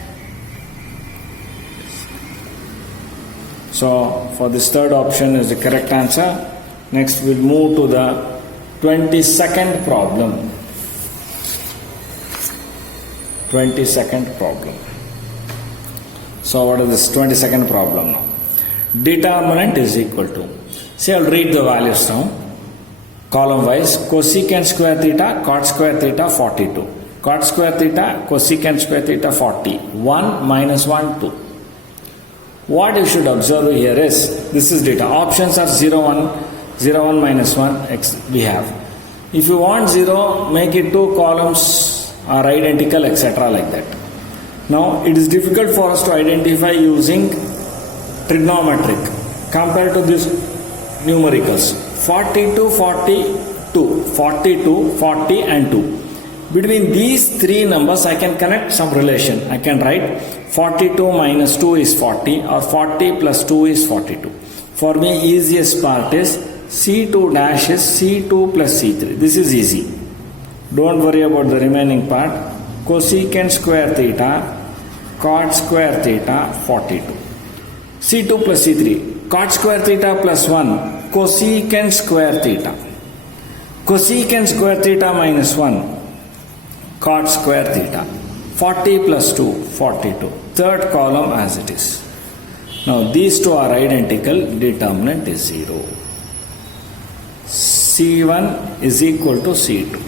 So, for this third option is the correct answer. Next, we'll move to the 22nd problem. 22nd problem. So, what is this 22nd problem now? Determinant is equal to, see, I'll read the values now. Column wise, cosecant square theta, cot square theta 42. Cot square theta, cosecant square theta 40. 1 minus 1, 2. What you should observe here is, this is data. Options are 0, 1, 0, 1 minus 1, X we have. If you want 0, make it 2 columns are identical, etc. like that. Now, it is difficult for us to identify using trigonometric compared to these numericals. 42, 42, 42, 40 and 2. Between these three numbers, I can connect some relation. I can write 42 minus 2 is 40 or 40 plus 2 is 42. For me, easiest part is C2 dash is C2 plus C3. This is easy. Don't worry about the remaining part. Cosecant square theta, cot square theta 42. C2 plus C3. Cot square theta plus 1. Cosecant square theta. Cosecant square theta minus 1. Cot square theta. 40 plus 2, 42. Third column as it is. Now these two are identical. Determinant is 0. C1 is equal to C2.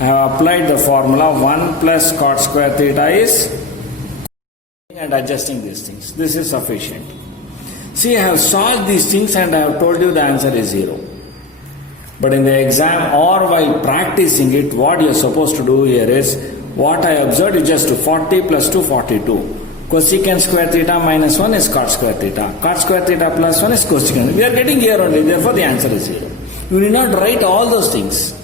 I have applied the formula 1 plus cot square theta is, and adjusting these things. This is sufficient. See, I have solved these things and I have told you the answer is 0. But in the exam or while practicing it, what you are supposed to do here is, what I observed is just 40 plus 2, 42. Cosecant square theta minus 1 is cot square theta. Cot square theta plus 1 is cosecant. We are getting here only, therefore the answer is 0. You need not write all those things.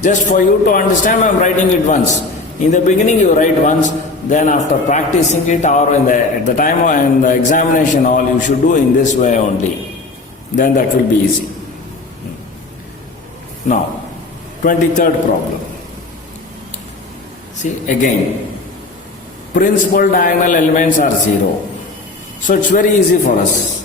Just for you to understand, I am writing it once. In the beginning you write once, then after practicing it or at the time of the examination all, you should do in this way only. Then that will be easy. Now, 23rd problem. See, again, principal diagonal elements are 0. So it's very easy for us.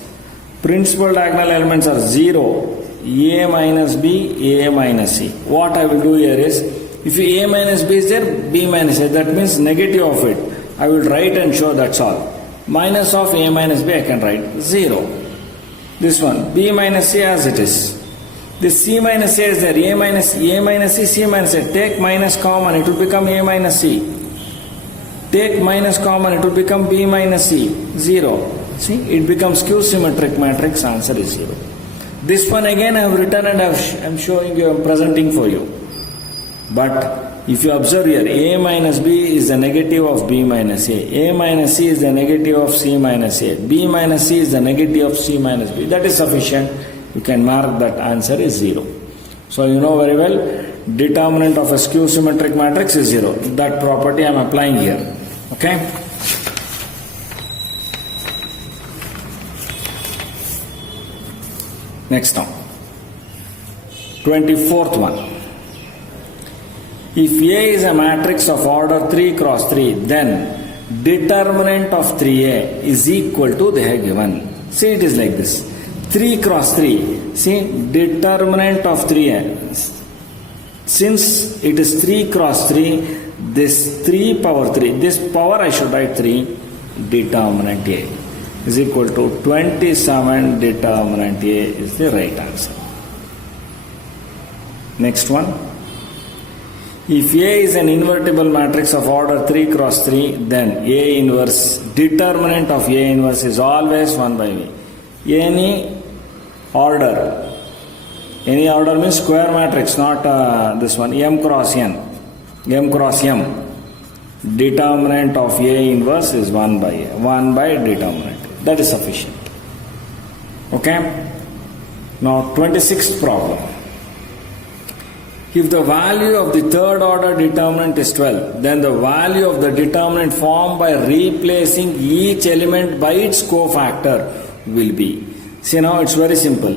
Principal diagonal elements are 0. A minus B, A minus C. What I will do here is, if A minus B is there, B minus A, that means negative of it. I will write and show, that's all. minus of A minus B, I can write 0. This one, B minus C as it is. This C minus A is there, A minus C, C minus A. Take minus common, it will become A minus C. Take minus common, it will become B minus C, 0. See, it becomes Q-symmetric matrix, answer is 0. This one again I have written and I am showing you, I am presenting for you. But if you observe here, A minus B is the negative of B minus A. A minus C is the negative of C minus A. B minus C is the negative of C minus B. That is sufficient. You can mark that answer is 0. So you know very well, determinant of a skew-symmetric matrix is 0. That property I am applying here. Okay? Next now. 24th one. If A is a matrix of order 3 cross 3, then determinant of 3A is equal to, they have given. See, it is like this. 3 cross 3. See, determinant of 3A. Since it is 3 cross 3, this 3 power 3, this power I should write 3, determinant A is equal to 27, determinant A is the right answer. Next one. If A is an invertible matrix of order 3 cross 3, then A inverse, determinant of A inverse is always 1 by V. Any order means square matrix, not this one, M cross N, M cross M. Determinant of A inverse is 1 by A, 1 by determinant. That is sufficient. Okay? Now 26th problem. If the value of the third order determinant is 12, then the value of the determinant formed by replacing each element by its cofactor will be. See, now it's very simple.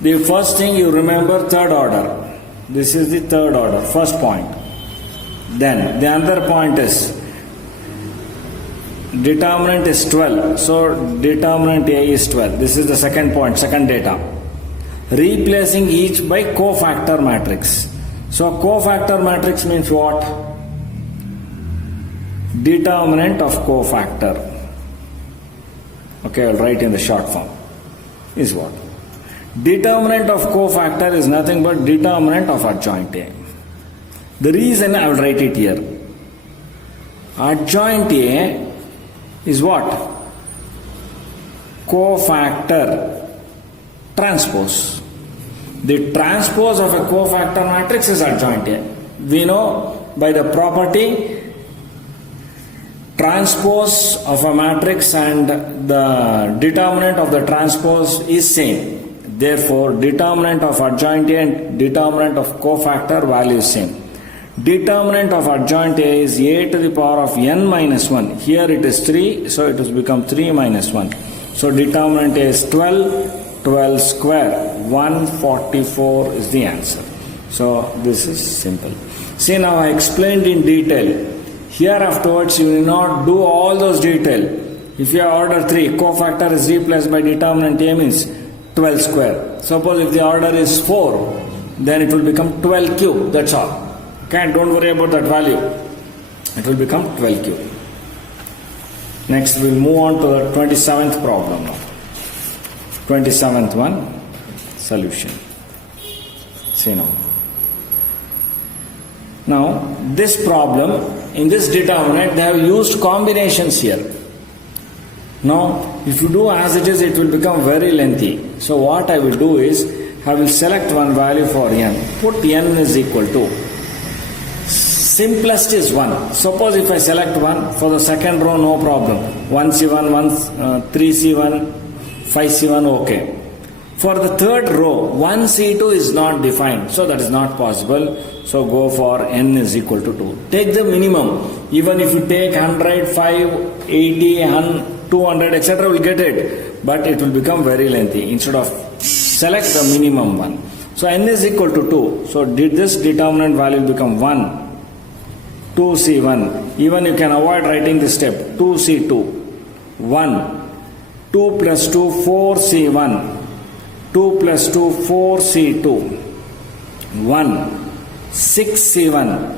The first thing you remember, third order. This is the third order, first point. Then the other point is determinant is 12. So determinant A is 12. This is the second point, second data. Replacing each by cofactor matrix. So cofactor matrix means what? Determinant of cofactor. Okay, I'll write in the short form. Is what? Determinant of cofactor is nothing but determinant of adjoint A. The reason I will write it here. Adjoint A is what? Cofactor transpose. The transpose of a cofactor matrix is adjoint A. We know by the property transpose of a matrix and the determinant of the transpose is same. Therefore, determinant of adjoint A and determinant of cofactor value is same. Determinant of adjoint A is A to the power of n minus 1. Here it is 3, so it has become 3 minus 1. So determinant A is 12, 12 square, 144 is the answer. So this is simple. See, now I explained in detail. Here afterwards you will not do all those detail. If you have order 3, cofactor is replaced by determinant A means 12 square. Suppose if the order is 4, then it will become 12 cube, that's all. Okay, don't worry about that value. It will become 12 cube. Next we'll move on to the 27th problem now. 27th one, solution. See now. Now, this problem, in this determinant, they have used combinations here. Now, if you do as it is, it will become very lengthy. So what I will do is, I will select one value for n. Put n is equal to, simplest is 1. Suppose if I select 1, for the second row, no problem. 1C1, 3C1, 5C1, okay. For the third row, 1C2 is not defined, so that is not possible. So go for n is equal to 2. Take the minimum. Even if you take 100, 5, 80, 200, etc., we'll get it. But it will become very lengthy. Instead of select the minimum one. So n is equal to 2. So did this determinant value become 1? 2C1. Even you can avoid writing this step. 2C2. 1. 2 plus 2, 4C1. 2 plus 2, 4C2. 1. 6C1.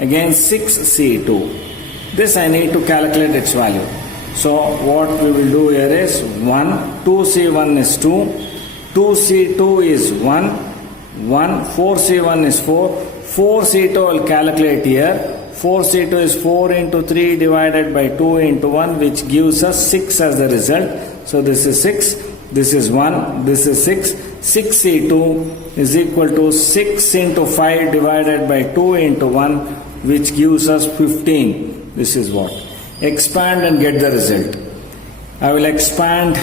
Again 6C2. This I need to calculate its value. So what we will do here is 1, 2C1 is 2, 2C2 is 1, 4C1 is 4, 4C2 will calculate here. 4C2 is 4 into 3 divided by 2 into 1, which gives us 6 as the result. So this is 6, this is 1, this is 6. 6C2 is equal to 6 into 5 divided by 2 into 1, which gives us 15. This is what? Expand and get the result. I will expand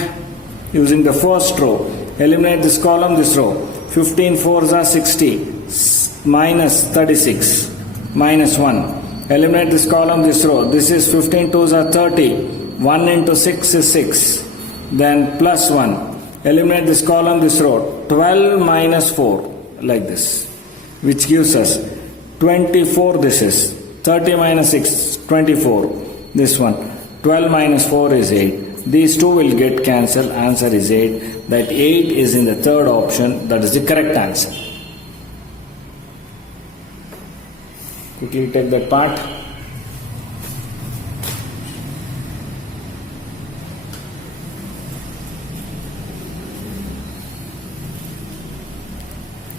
using the first row. Eliminate this column, this row. 15 4s are 60, minus 36, minus 1. Eliminate this column, this row. This is 15 2s are 30. 1 into 6 is 6. Then plus 1. Eliminate this column, this row. 12 minus 4, like this. Which gives us 24, this is. 30 minus 6, 24. This one. 12 minus 4 is 8. These two will get cancelled. Answer is 8. That 8 is in the third option. That is the correct answer. Quickly take that part.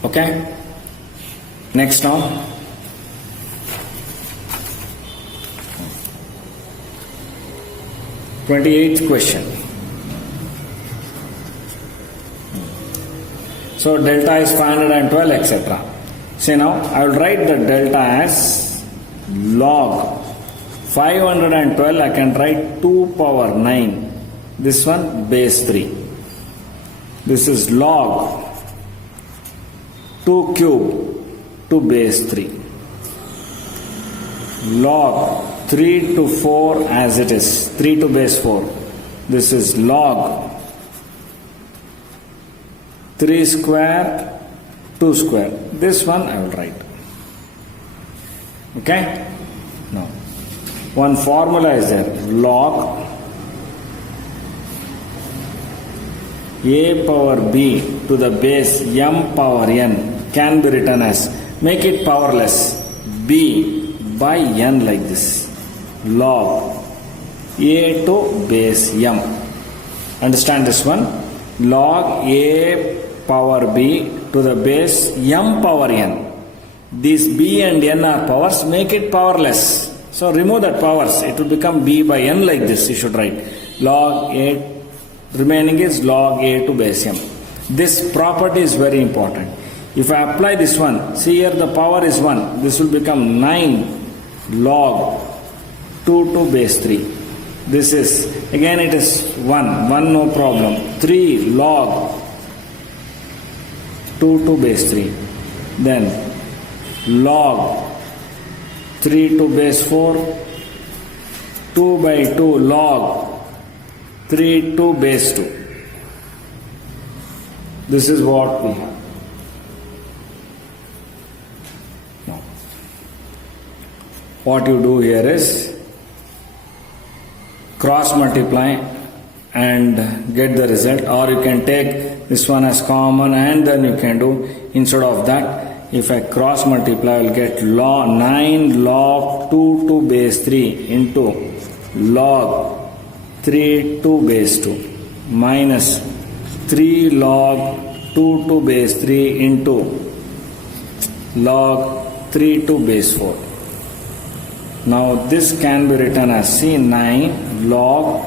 Okay. Next now. Twenty-eighth question. So delta is 512, etc. See now, I will write the delta as log 512. I can write 2 power 9. This one base 3. This is log 2 cube to base 3. Log 3 to 4 as it is. 3 to base 4. This is log 3 square 2 square. This one I will write. Okay? Now, one formula is there. Log a power b to the base m power n can be written as, make it powerless, b by n like this. Log a to base m. Understand this one? Log a power b to the base m power n. These b and n are powers, make it powerless. So remove that powers, it will become b by n like this. You should write log a, remaining is log a to base m. This property is very important. If I apply this one, see here the power is 1. This will become 9 log 2 to base 3. This is, again it is 1 no problem. 3 log 2 to base 3. Then log 3 to base 4. 2 by 2 log 3 to base 2. This is what we have. Now, what you do here is cross multiply and get the result, or you can take this one as common and then you can do, instead of that, if I cross multiply, I will get log 9 log 2 to base 3 into log 3 to base 2 minus 3 log 2 to base 3 into log 3 to base 4. Now this can be written as C9 log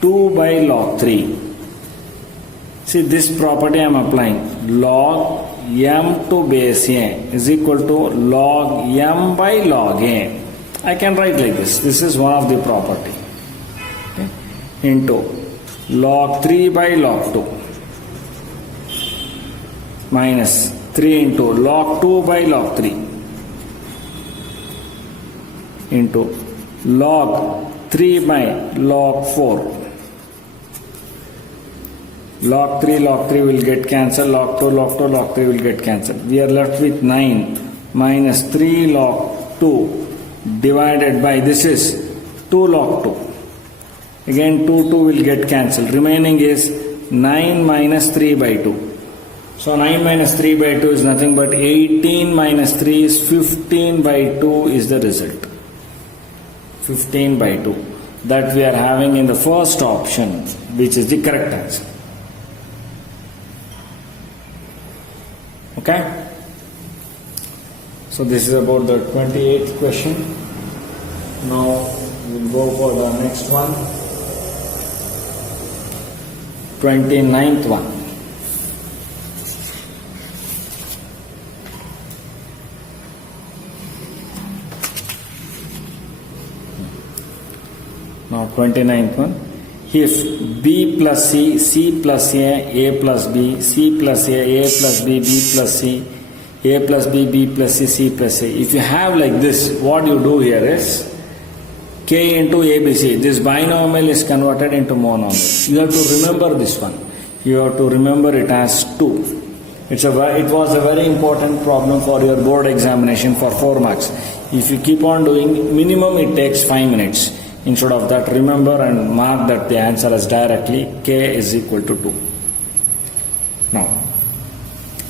2 by log 3. See, this property I am applying. Log m to base a is equal to log m by log a. I can write like this. This is one of the property. Okay. Into log 3 by log 2 minus 3 into log 2 by log 3 into log 3 by log 4. Log 3 will get cancelled, log 2 log 3 will get cancelled. We are left with 9 minus 3 log 2 divided by, this is 2 log 2. Again 2 will get cancelled. Remaining is 9 minus 3 by 2. So 9 minus 3 by 2 is nothing but 18 minus 3 is 15 by 2 is the result. 15 by 2. that we are having in the first option, which is the correct answer. Okay? So this is about the 28th question. Now we'll go for the next one. 29th one. Now 29th one. If B plus C, C plus A plus B, C plus A plus B, B plus C, A plus B, B plus C, C plus A. If you have like this, what you do here is K into ABC. This binomial is converted into monomial. You have to remember this one. You have to remember it as 2. It was a very important problem for your board examination for 4 marks. If you keep on doing, minimum it takes 5 minutes. Instead of that, remember and mark that the answer is directly K is equal to 2. Now,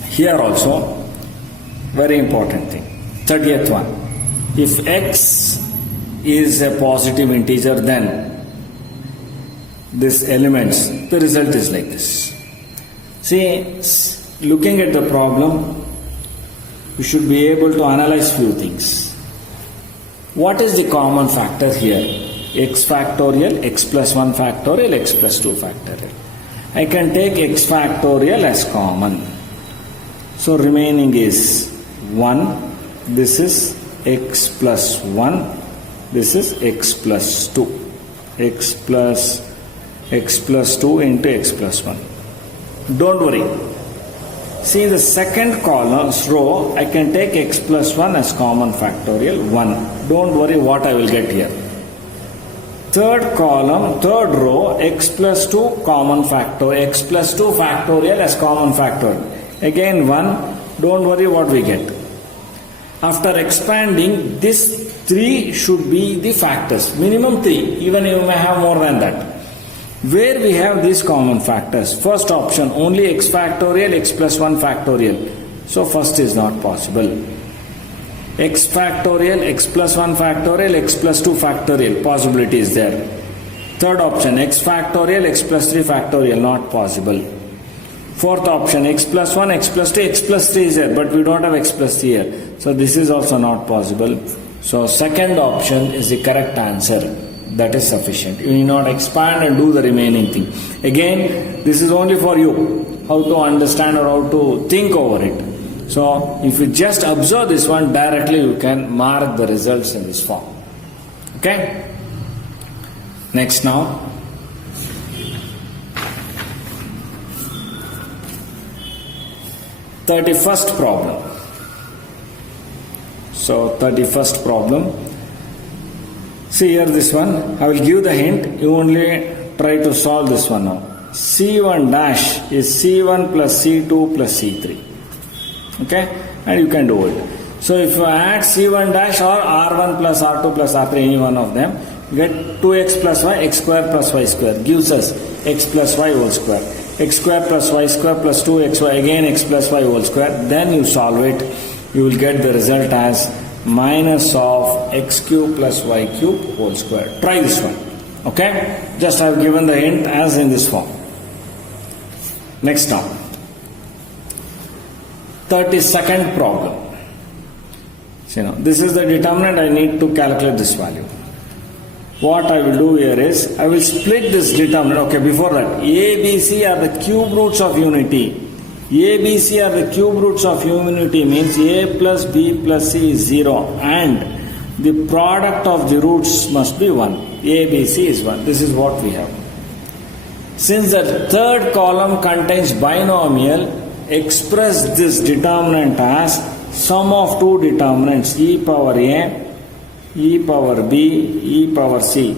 here also, very important thing. 30th one. If X is a positive integer, then this elements, the result is like this. See, looking at the problem, we should be able to analyze few things. What is the common factor here? X factorial, X plus 1 factorial, X plus 2 factorial. I can take X factorial as common. So remaining is 1. This is X plus 1. This is X plus 2. X plus 2 into X plus 1. Don't worry. See the second column's row, I can take X plus 1 as common factorial 1. Don't worry what I will get here. Third column, third row, X plus 2 common factor, X plus 2 factorial as common factorial. Again 1, don't worry what we get. After expanding, this 3 should be the factors, minimum 3, even you may have more than that. Where we have these common factors, first option only X factorial, X plus 1 factorial. So first is not possible. X factorial, X plus 1 factorial, X plus 2 factorial, possibility is there. Third option, X factorial, X plus 3 factorial, not possible. Fourth option, X plus 1, X plus 2, X plus 3 is there, but we don't have X plus 3 here. So this is also not possible. So second option is the correct answer. That is sufficient. You need not expand and do the remaining thing. Again, this is only for you, how to understand or how to think over it. So, if you just observe this one directly, you can mark the results in this form. Okay? Next now. Thirty-first problem. So, 31st problem. See here this one. I will give the hint. You only try to solve this one now. C1 dash is C1 plus C2 plus C3. Okay, and you can do it. So if you add C1 dash or R1 plus R2 plus R3, any one of them, you get 2x plus y, x square plus y square, gives us x plus y whole square. X square plus y square plus 2xy, again x plus y whole square. Then you solve it, you will get the result as minus of x cube plus y cube whole square. Try this one. Okay, just I have given the hint as in this form. Next now. 32nd problem. So, this is the determinant. I need to calculate this value. What I will do here is, I will split this determinant. Okay, before that, A, B, C are the cube roots of unity. A, B, C are the cube roots of unity means A plus B plus C is 0 and the product of the roots must be 1. A, B, C is 1. This is what we have. Since the third column contains binomial, express this determinant as sum of two determinants e power A, e power B, e power C,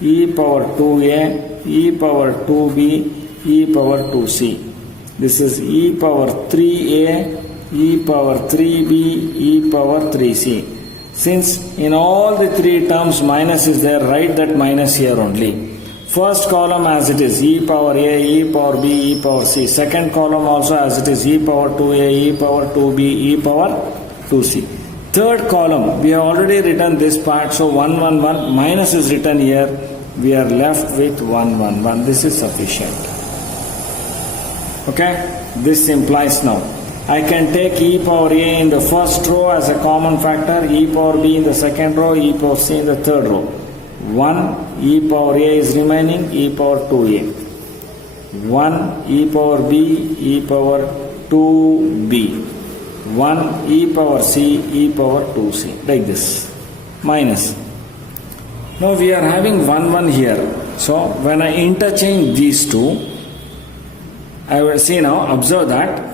e power 2A, e power 2B, e power 2C. This is e power 3A, e power 3B, e power 3C. Since in all the three terms minus is there, write that minus here only. First column as it is e power A, e power B, e power C. Second column also as it is e power 2A, e power 2B, e power 2C. Third column, we have already written this part, so 1, 1, 1, minus is written here. we are left with 1, 1, 1. This is sufficient. Okay, this implies now I can take e power a in the first row as a common factor, e power b in the second row, e power c in the third row. 1 e power a is remaining, e power 2a. 1 e power b, e power 2b. 1 e power c, e power 2c, like this. Minus. Now we are having 1, 1 here. So when I interchange these two, I will see now, observe that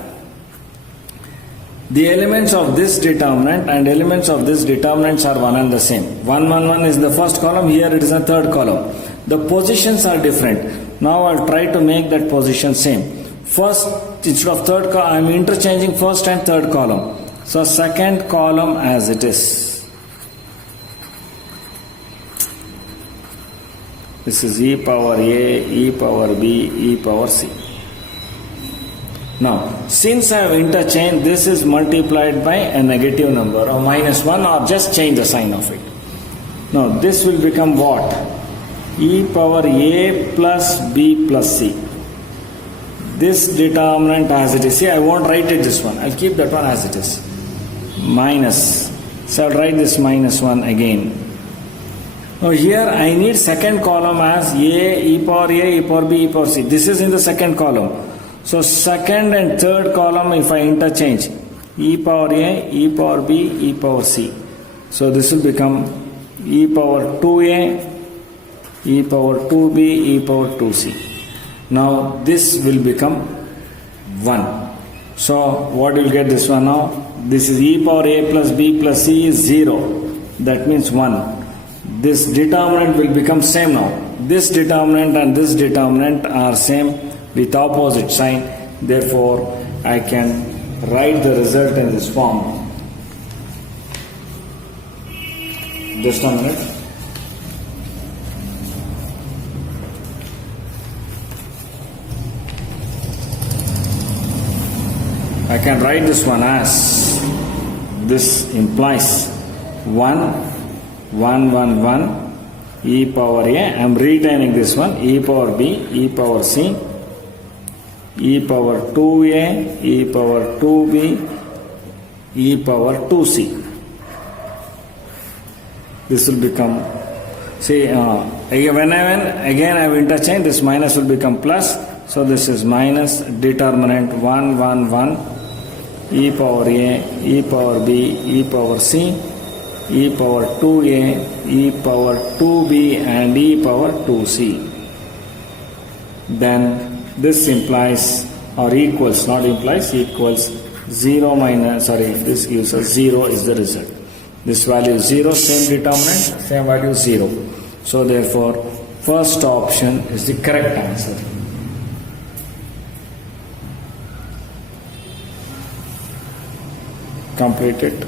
the elements of this determinant and elements of this determinants are one and the same. 1, 1, 1 is the first column, here it is the third column. The positions are different. Now I'll try to make that position same. First, instead of third column, I am interchanging first and third column. So second column as it is. This is e power a, e power b, e power c. Now, since I have interchanged, this is multiplied by a negative number or minus 1 or just change the sign of it. Now, this will become what? E power a plus b plus c. This determinant as it is. See, I won't write it this one. I'll keep that one as it is. Minus. So, I'll write this minus 1 again. Now, here I need second column as a, e power a, e power b, e power c. This is in the second column. So second and third column if I interchange e power a, e power b, e power c. So this will become e power 2a, e power 2b, e power 2c. Now this will become 1. So what will get this one now? This is e power a plus b plus c is 0. That means 1. This determinant will become same now. This determinant and this determinant are same with opposite sign. Therefore, I can write the result in this form. Just a minute. I can write this one as this implies 1, 1, 1, 1 e power a. I am retaining this one e power b, e power c, e power 2a, e power 2b, e power 2c. This will become, see, again I will interchange, this minus will become plus. So this is minus determinant 1, 1, 1, e power a, e power b, e power c, e power 2a, e power 2b and e power 2c. Then this implies or equals, not implies, equals 0 minus, this gives us 0 is the result. This value is 0, same determinant, same value 0. So therefore, first option is the correct answer. Completed.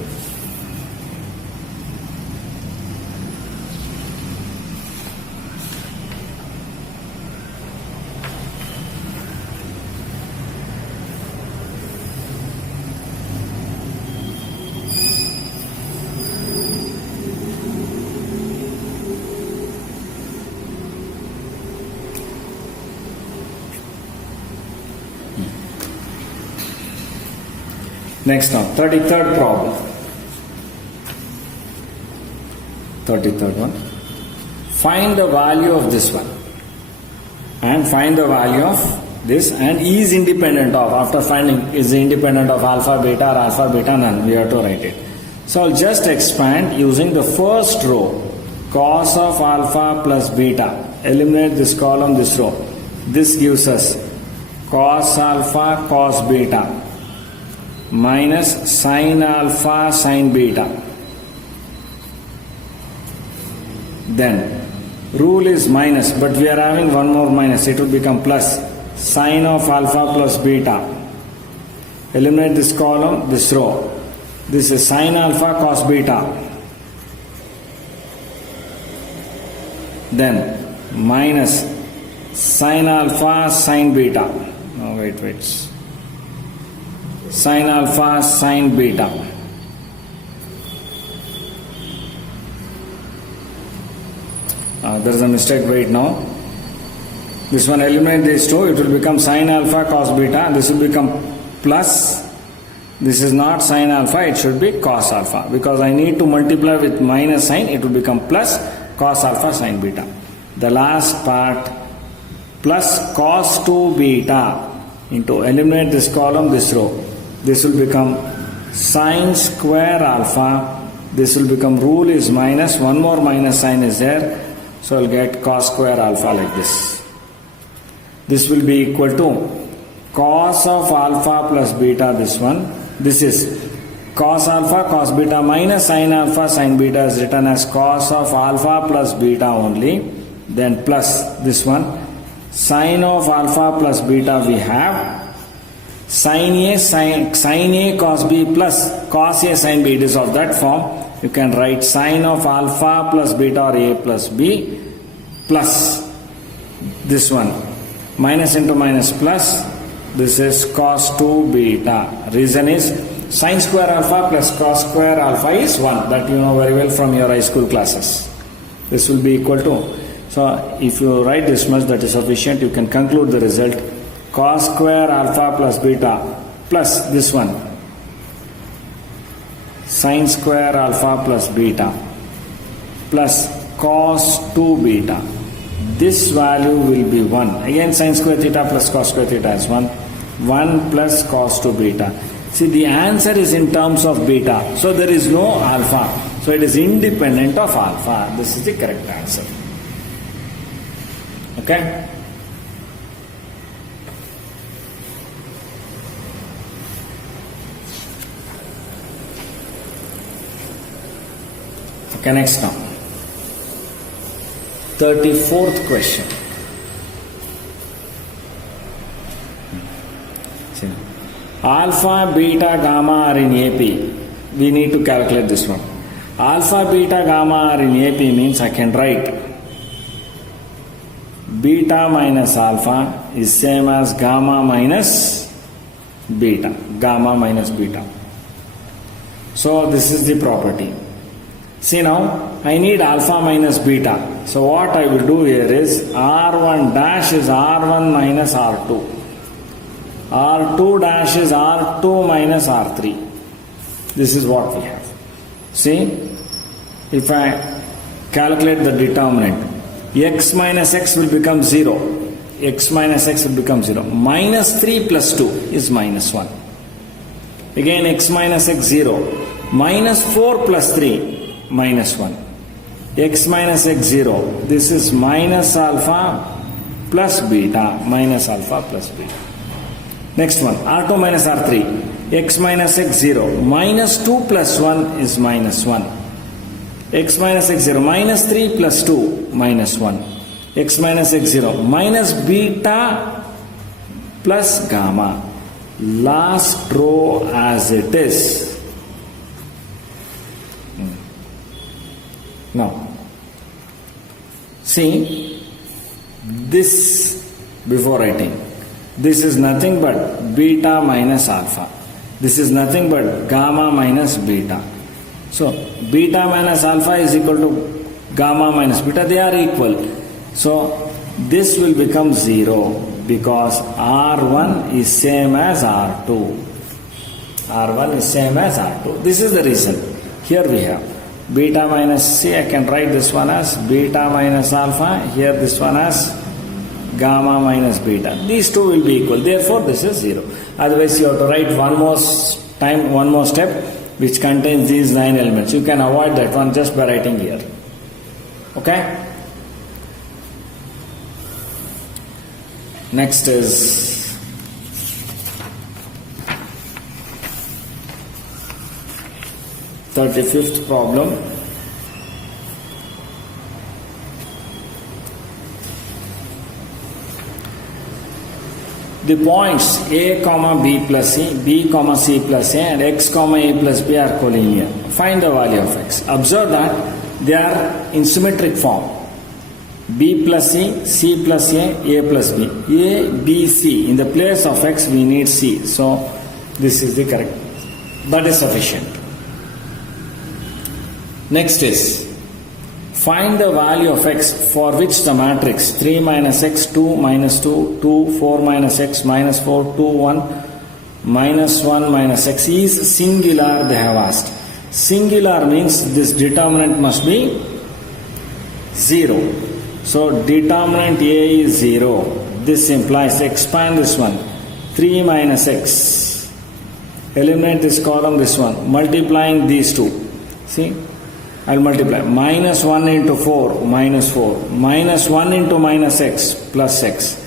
Next now, 33rd problem. 33rd one. Find the value of this one and find the value of this, and E is independent of, after finding is independent of alpha, beta or alpha, beta, none. We have to write it. So I'll just expand using the first row, cos of alpha plus beta. Eliminate this column, this row. This gives us cos alpha, cos beta minus sin alpha, sin beta. Then rule is minus, but we are having one more minus. It will become plus. Sin of alpha plus beta. Eliminate this column, this row. This is sin alpha cos beta. Then minus sin alpha sin beta. Oh, wait. Sin alpha sin beta. there is a mistake, wait now. This one, eliminate these two, it will become sine alpha cos beta, this will become plus, this is not sine alpha, it should be cos alpha, because I need to multiply with minus sign, it will become plus cos alpha sine beta. The last part, plus cos 2 beta into, eliminate this column, this row, this will become sine square alpha, this will become, rule is minus, one more minus sign is there, so I'll get cos square alpha like this. This will be equal to cos of alpha plus beta, this one. This is cos alpha cos beta minus sin alpha sin beta is written as cos of alpha plus beta only. Then plus this one, sin of alpha plus beta we have. Sin A cos B plus cos A sin B, it is of that form. You can write sin of alpha plus beta or A plus B plus this one. Minus into minus plus, this is cos 2 beta. Reason is sin square alpha plus cos square alpha is 1. That you know very well from your high school classes. This will be equal to, so if you write this much, that is sufficient. You can conclude the result. Cos square alpha plus beta plus this one, sin square alpha plus beta plus cos 2 beta. This value will be 1. Again sin square theta plus cos square theta is 1. 1 plus cos 2 beta. See, the answer is in terms of beta. So there is no alpha. So it is independent of alpha. This is the correct answer. Okay? Okay, next now. 34th question. Alpha, beta, gamma are in AP. We need to calculate this one. Alpha, beta, gamma are in AP means I can write beta minus alpha is same as gamma minus beta. Gamma minus beta. So this is the property. See now, I need alpha minus beta. So what I will do here is R1 dash is R1 minus R2. R2 dash is R2 minus R3. This is what we have. See, if I calculate the determinant, x minus x will become 0. X minus x will become 0. Minus 3 plus 2 is minus 1. Again x minus x 0. Minus 4 plus 3. Minus 1. X minus x 0. This is minus alpha plus beta. Minus alpha plus beta. Next one. R2 minus R3. X minus x 0. Minus 2 plus 1 is minus 1. X minus x 0. Minus 3 plus 2. Minus 1. X minus x 0. Minus beta plus gamma. Last row as it is. Now, see, this before writing, this is nothing but beta minus alpha. This is nothing but gamma minus beta. So, beta minus alpha is equal to gamma minus beta. They are equal. So, this will become 0 because R1 is same as R2. R1 is same as R2. This is the reason. Here we have beta minus, see, I can write this one as beta minus alpha, here this one as gamma minus beta. These two will be equal, therefore this is 0. Otherwise you have to write one more step which contains these 9 elements. You can avoid that one just by writing here. Okay? Next is the 35th problem. The points A, B plus C, B, C plus A and X, A plus B are collinear. Find the value of X. Observe that they are in symmetric form. B plus C, C plus A plus B. A, B, C. In the place of X we need C. So this is the correct. That is sufficient. Next is Find the value of x for which the matrix 3 minus x, 2 minus 2, 2, 4 minus x, minus 4, 2, 1, minus 1 minus x is singular, they have asked. Singular means this determinant must be 0. So determinant A is 0. This implies expand this one. 3 minus x. Eliminate this column, this one. Multiplying these two. See? I'll multiply. Minus 1 into 4, minus 4. Minus 1 into minus x, plus x.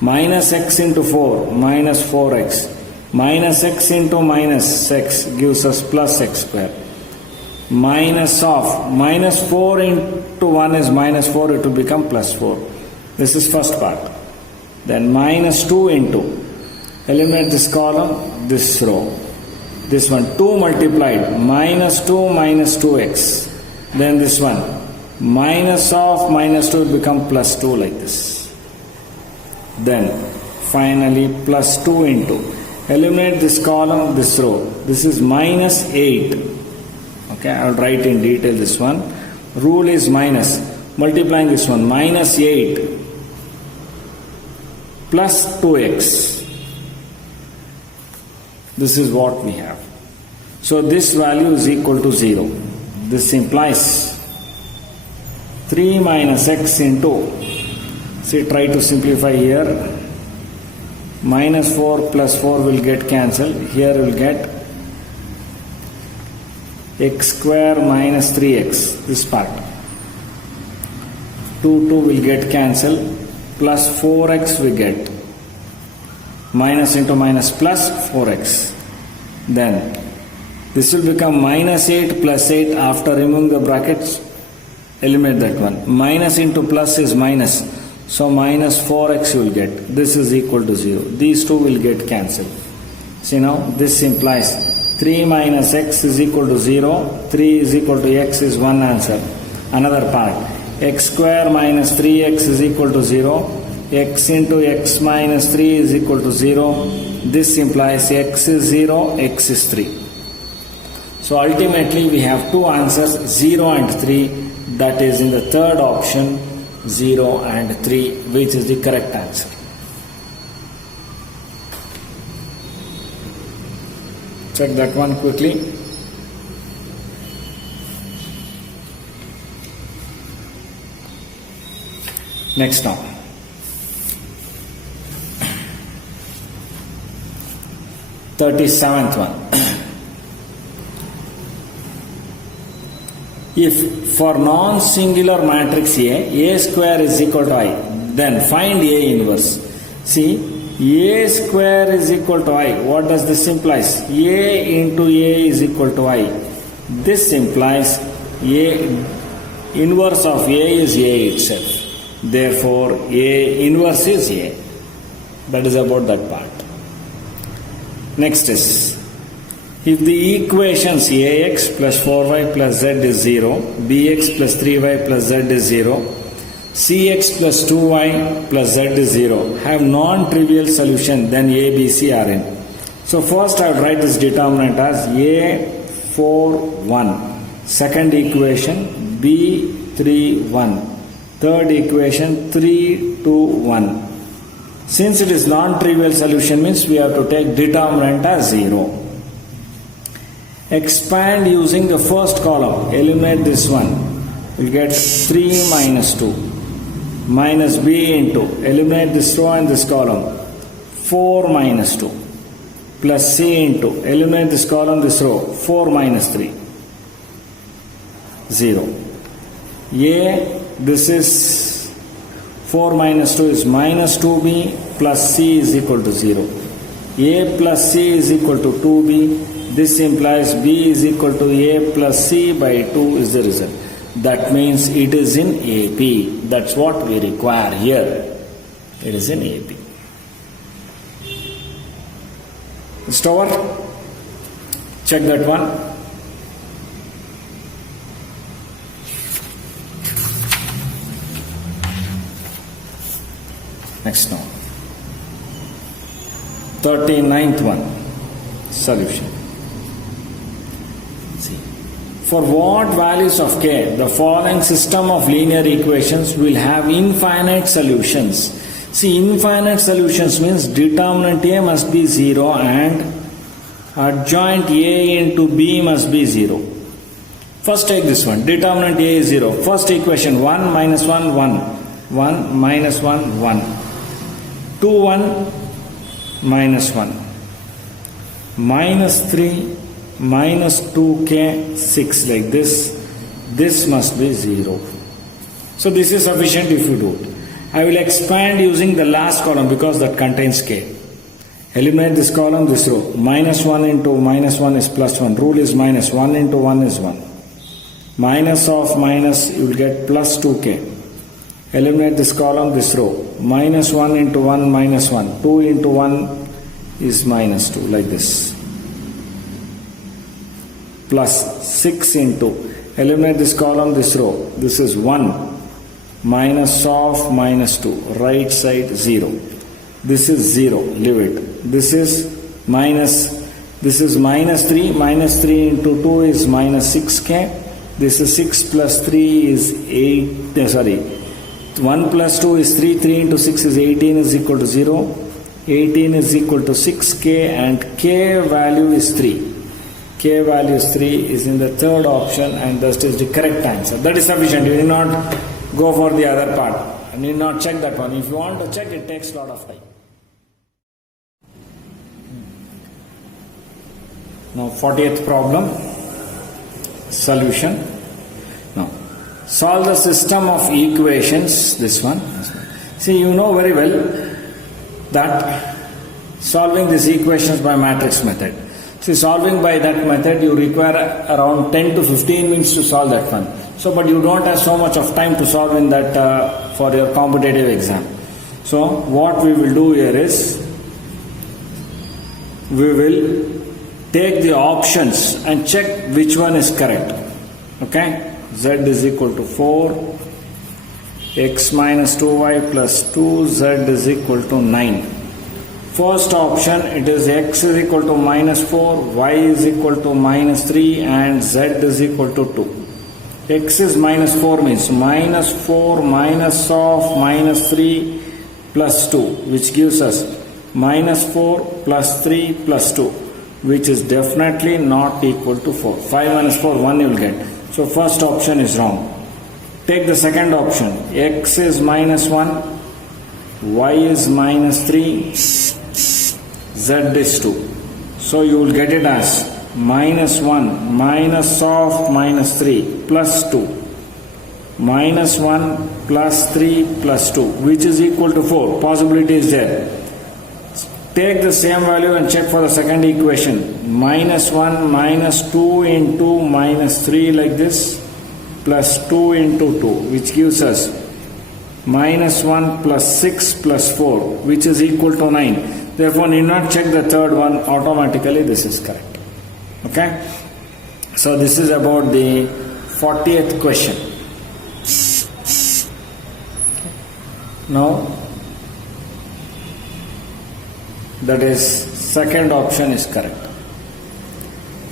Minus x into 4, minus 4x. Minus x into minus x gives us plus x square. Minus of minus 4 into 1 is minus 4, it will become plus 4. This is first part. Then minus 2 into, eliminate this column, this row. This one, 2 multiplied, minus 2 minus 2x. Then this one, minus of minus 2 will become plus 2 like this. Then finally plus 2 into, eliminate this column, this row. This is minus 8. Okay, I will write in detail this one. Rule is minus. Multiplying this one, minus 8 plus 2x. This is what we have. So this value is equal to 0. This implies 3 minus x into, say try to simplify here. Minus 4 plus 4 will get cancelled. Here we will get x square minus 3x, this part. 2 will get cancelled. Plus 4x we get. Minus into minus plus 4x. Then this will become minus 8 plus 8 after removing the brackets. Eliminate that one. Minus into plus is minus. So minus 4x you will get. This is equal to 0. These two will get cancelled. See now, this implies 3 minus x is equal to 0. 3 is equal to x is one answer. Another part. X square minus 3x is equal to 0. X into x minus 3 is equal to 0. This implies x is 0, x is 3. So ultimately we have two answers, 0 and 3. That is in the third option, 0 and 3, which is the correct answer. Check that one quickly. Next now. Thirty-seventh one. If for non-singular matrix A square is equal to I, then find A inverse. See, A square is equal to I. What does this implies? A into A is equal to I. This implies A inverse of A is A itself. Therefore, A inverse is A. That is about that part. Next is, if the equations ax plus 4y plus z is 0, bx plus 3y plus z is 0, cx plus 2y plus z is 0, have non-trivial solution, then a, b, c are in. So first I will write this determinant as a 4, 1. Second equation b 3, 1. Third equation 3, 2, 1. Since it is non-trivial solution means we have to take determinant as 0. Expand using the first column. Eliminate this one. We get 3 minus 2. Minus b into. Eliminate this row and this column. 4 minus 2. Plus c into. Eliminate this column, this row. 4 minus 3. 0. A, this is 4 minus 2 is minus 2b plus c is equal to 0. A plus c is equal to 2b. This implies b is equal to a plus c by 2 is the result. That means it is in AP. That's what we require here. It is in AP. It's over. Check that one. Next now. 39th one. Solution. See. For what values of k, the following system of linear equations will have infinite solutions. See, infinite solutions means determinant A must be 0 and adjoint A into B must be 0. First take this one, determinant A is 0. First equation 1 minus 1, 1. 1 minus 1, 1. 2, 1 minus 1. Minus 3 minus 2k 6 like this. This must be 0. So this is sufficient if you do it. I will expand using the last column because that contains k. Eliminate this column, this row. Minus 1 into minus 1 is plus 1. Rule is minus 1 into 1 is 1. Minus of minus, you will get plus 2k. Eliminate this column, this row. Minus 1 into 1 minus 1. 2 into 1 is minus 2 like this. Plus 6 into, eliminate this column, this row. This is 1. Minus of minus 2. Right side 0. This is 0. Leave it. This is minus 3. Minus 3 into 2 is minus 6k. This is 6 plus 3 is 1 plus 2 is 3. 3 into 6 is 18 is equal to 0. 18 is equal to 6k and k value is 3. K value is 3 is in the third option and that is the correct answer. That is sufficient. You need not go for the other part. You need not check that one. If you want to check, it takes a lot of time. Now 40th problem. Solution. Now solve the system of equations. This one. See, you know very well that solving these equations by matrix method. See, solving by that method you require around 10 to 15 minutes to solve that one. So, but you don't have so much of time to solve in that for your competitive exam. So, what we will do here is we will take the options and check which one is correct. Okay? Z is equal to 4, x minus 2y plus 2, z is equal to 9. First option, it is x is equal to minus 4, y is equal to minus 3 and z is equal to 2. X is minus 4 means minus 4 minus of minus 3 plus 2, which gives us minus 4 plus 3 plus 2, which is definitely not equal to 4. 5 minus 4, 1 you will get. So first option is wrong. Take the second option. X is minus 1, y is minus 3, z is 2. So you will get it as minus 1 minus of minus 3 plus 2. Minus 1 plus 3 plus 2, which is equal to 4. Possibility is there. Take the same value and check for the second equation. Minus 1 minus 2 into minus 3 like this plus 2 into 2, which gives us minus 1 plus 6 plus 4, which is equal to 9. Therefore, need not check the third one. Automatically this is correct. Okay? So this is about the 40th question. Now, that is second option is correct.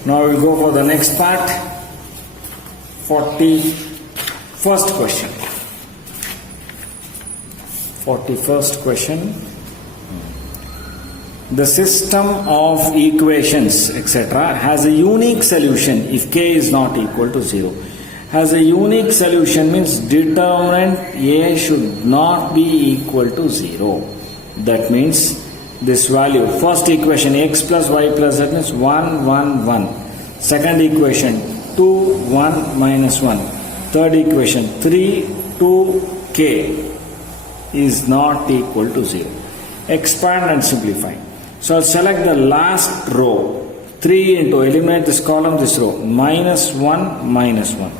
Now we will go for the next part. 41st question. 41st question. The system of equations etc. has a unique solution if k is not equal to 0. Has a unique solution means determinant a should not be equal to 0. That means this value, first equation x plus y plus z means 1, 1, 1. Second equation 2, 1 minus 1. Third equation 3, 2, k is not equal to 0. Expand and simplify. So select the last row. 3 into, eliminate this column, this row. Minus 1, minus 1.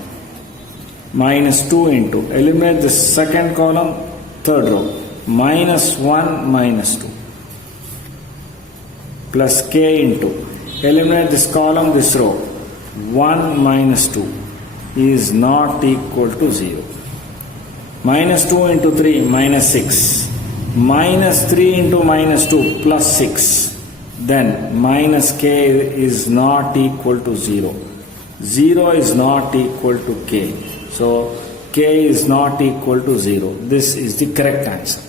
Minus 2 into, eliminate this second column, third row. Minus 1, minus 2. Plus k into, eliminate this column, this row. 1 minus 2 is not equal to 0. Minus 2 into 3, minus 6. Minus 3 into minus 2, plus 6. Then minus k is not equal to 0. 0 is not equal to k. So k is not equal to 0. This is the correct answer.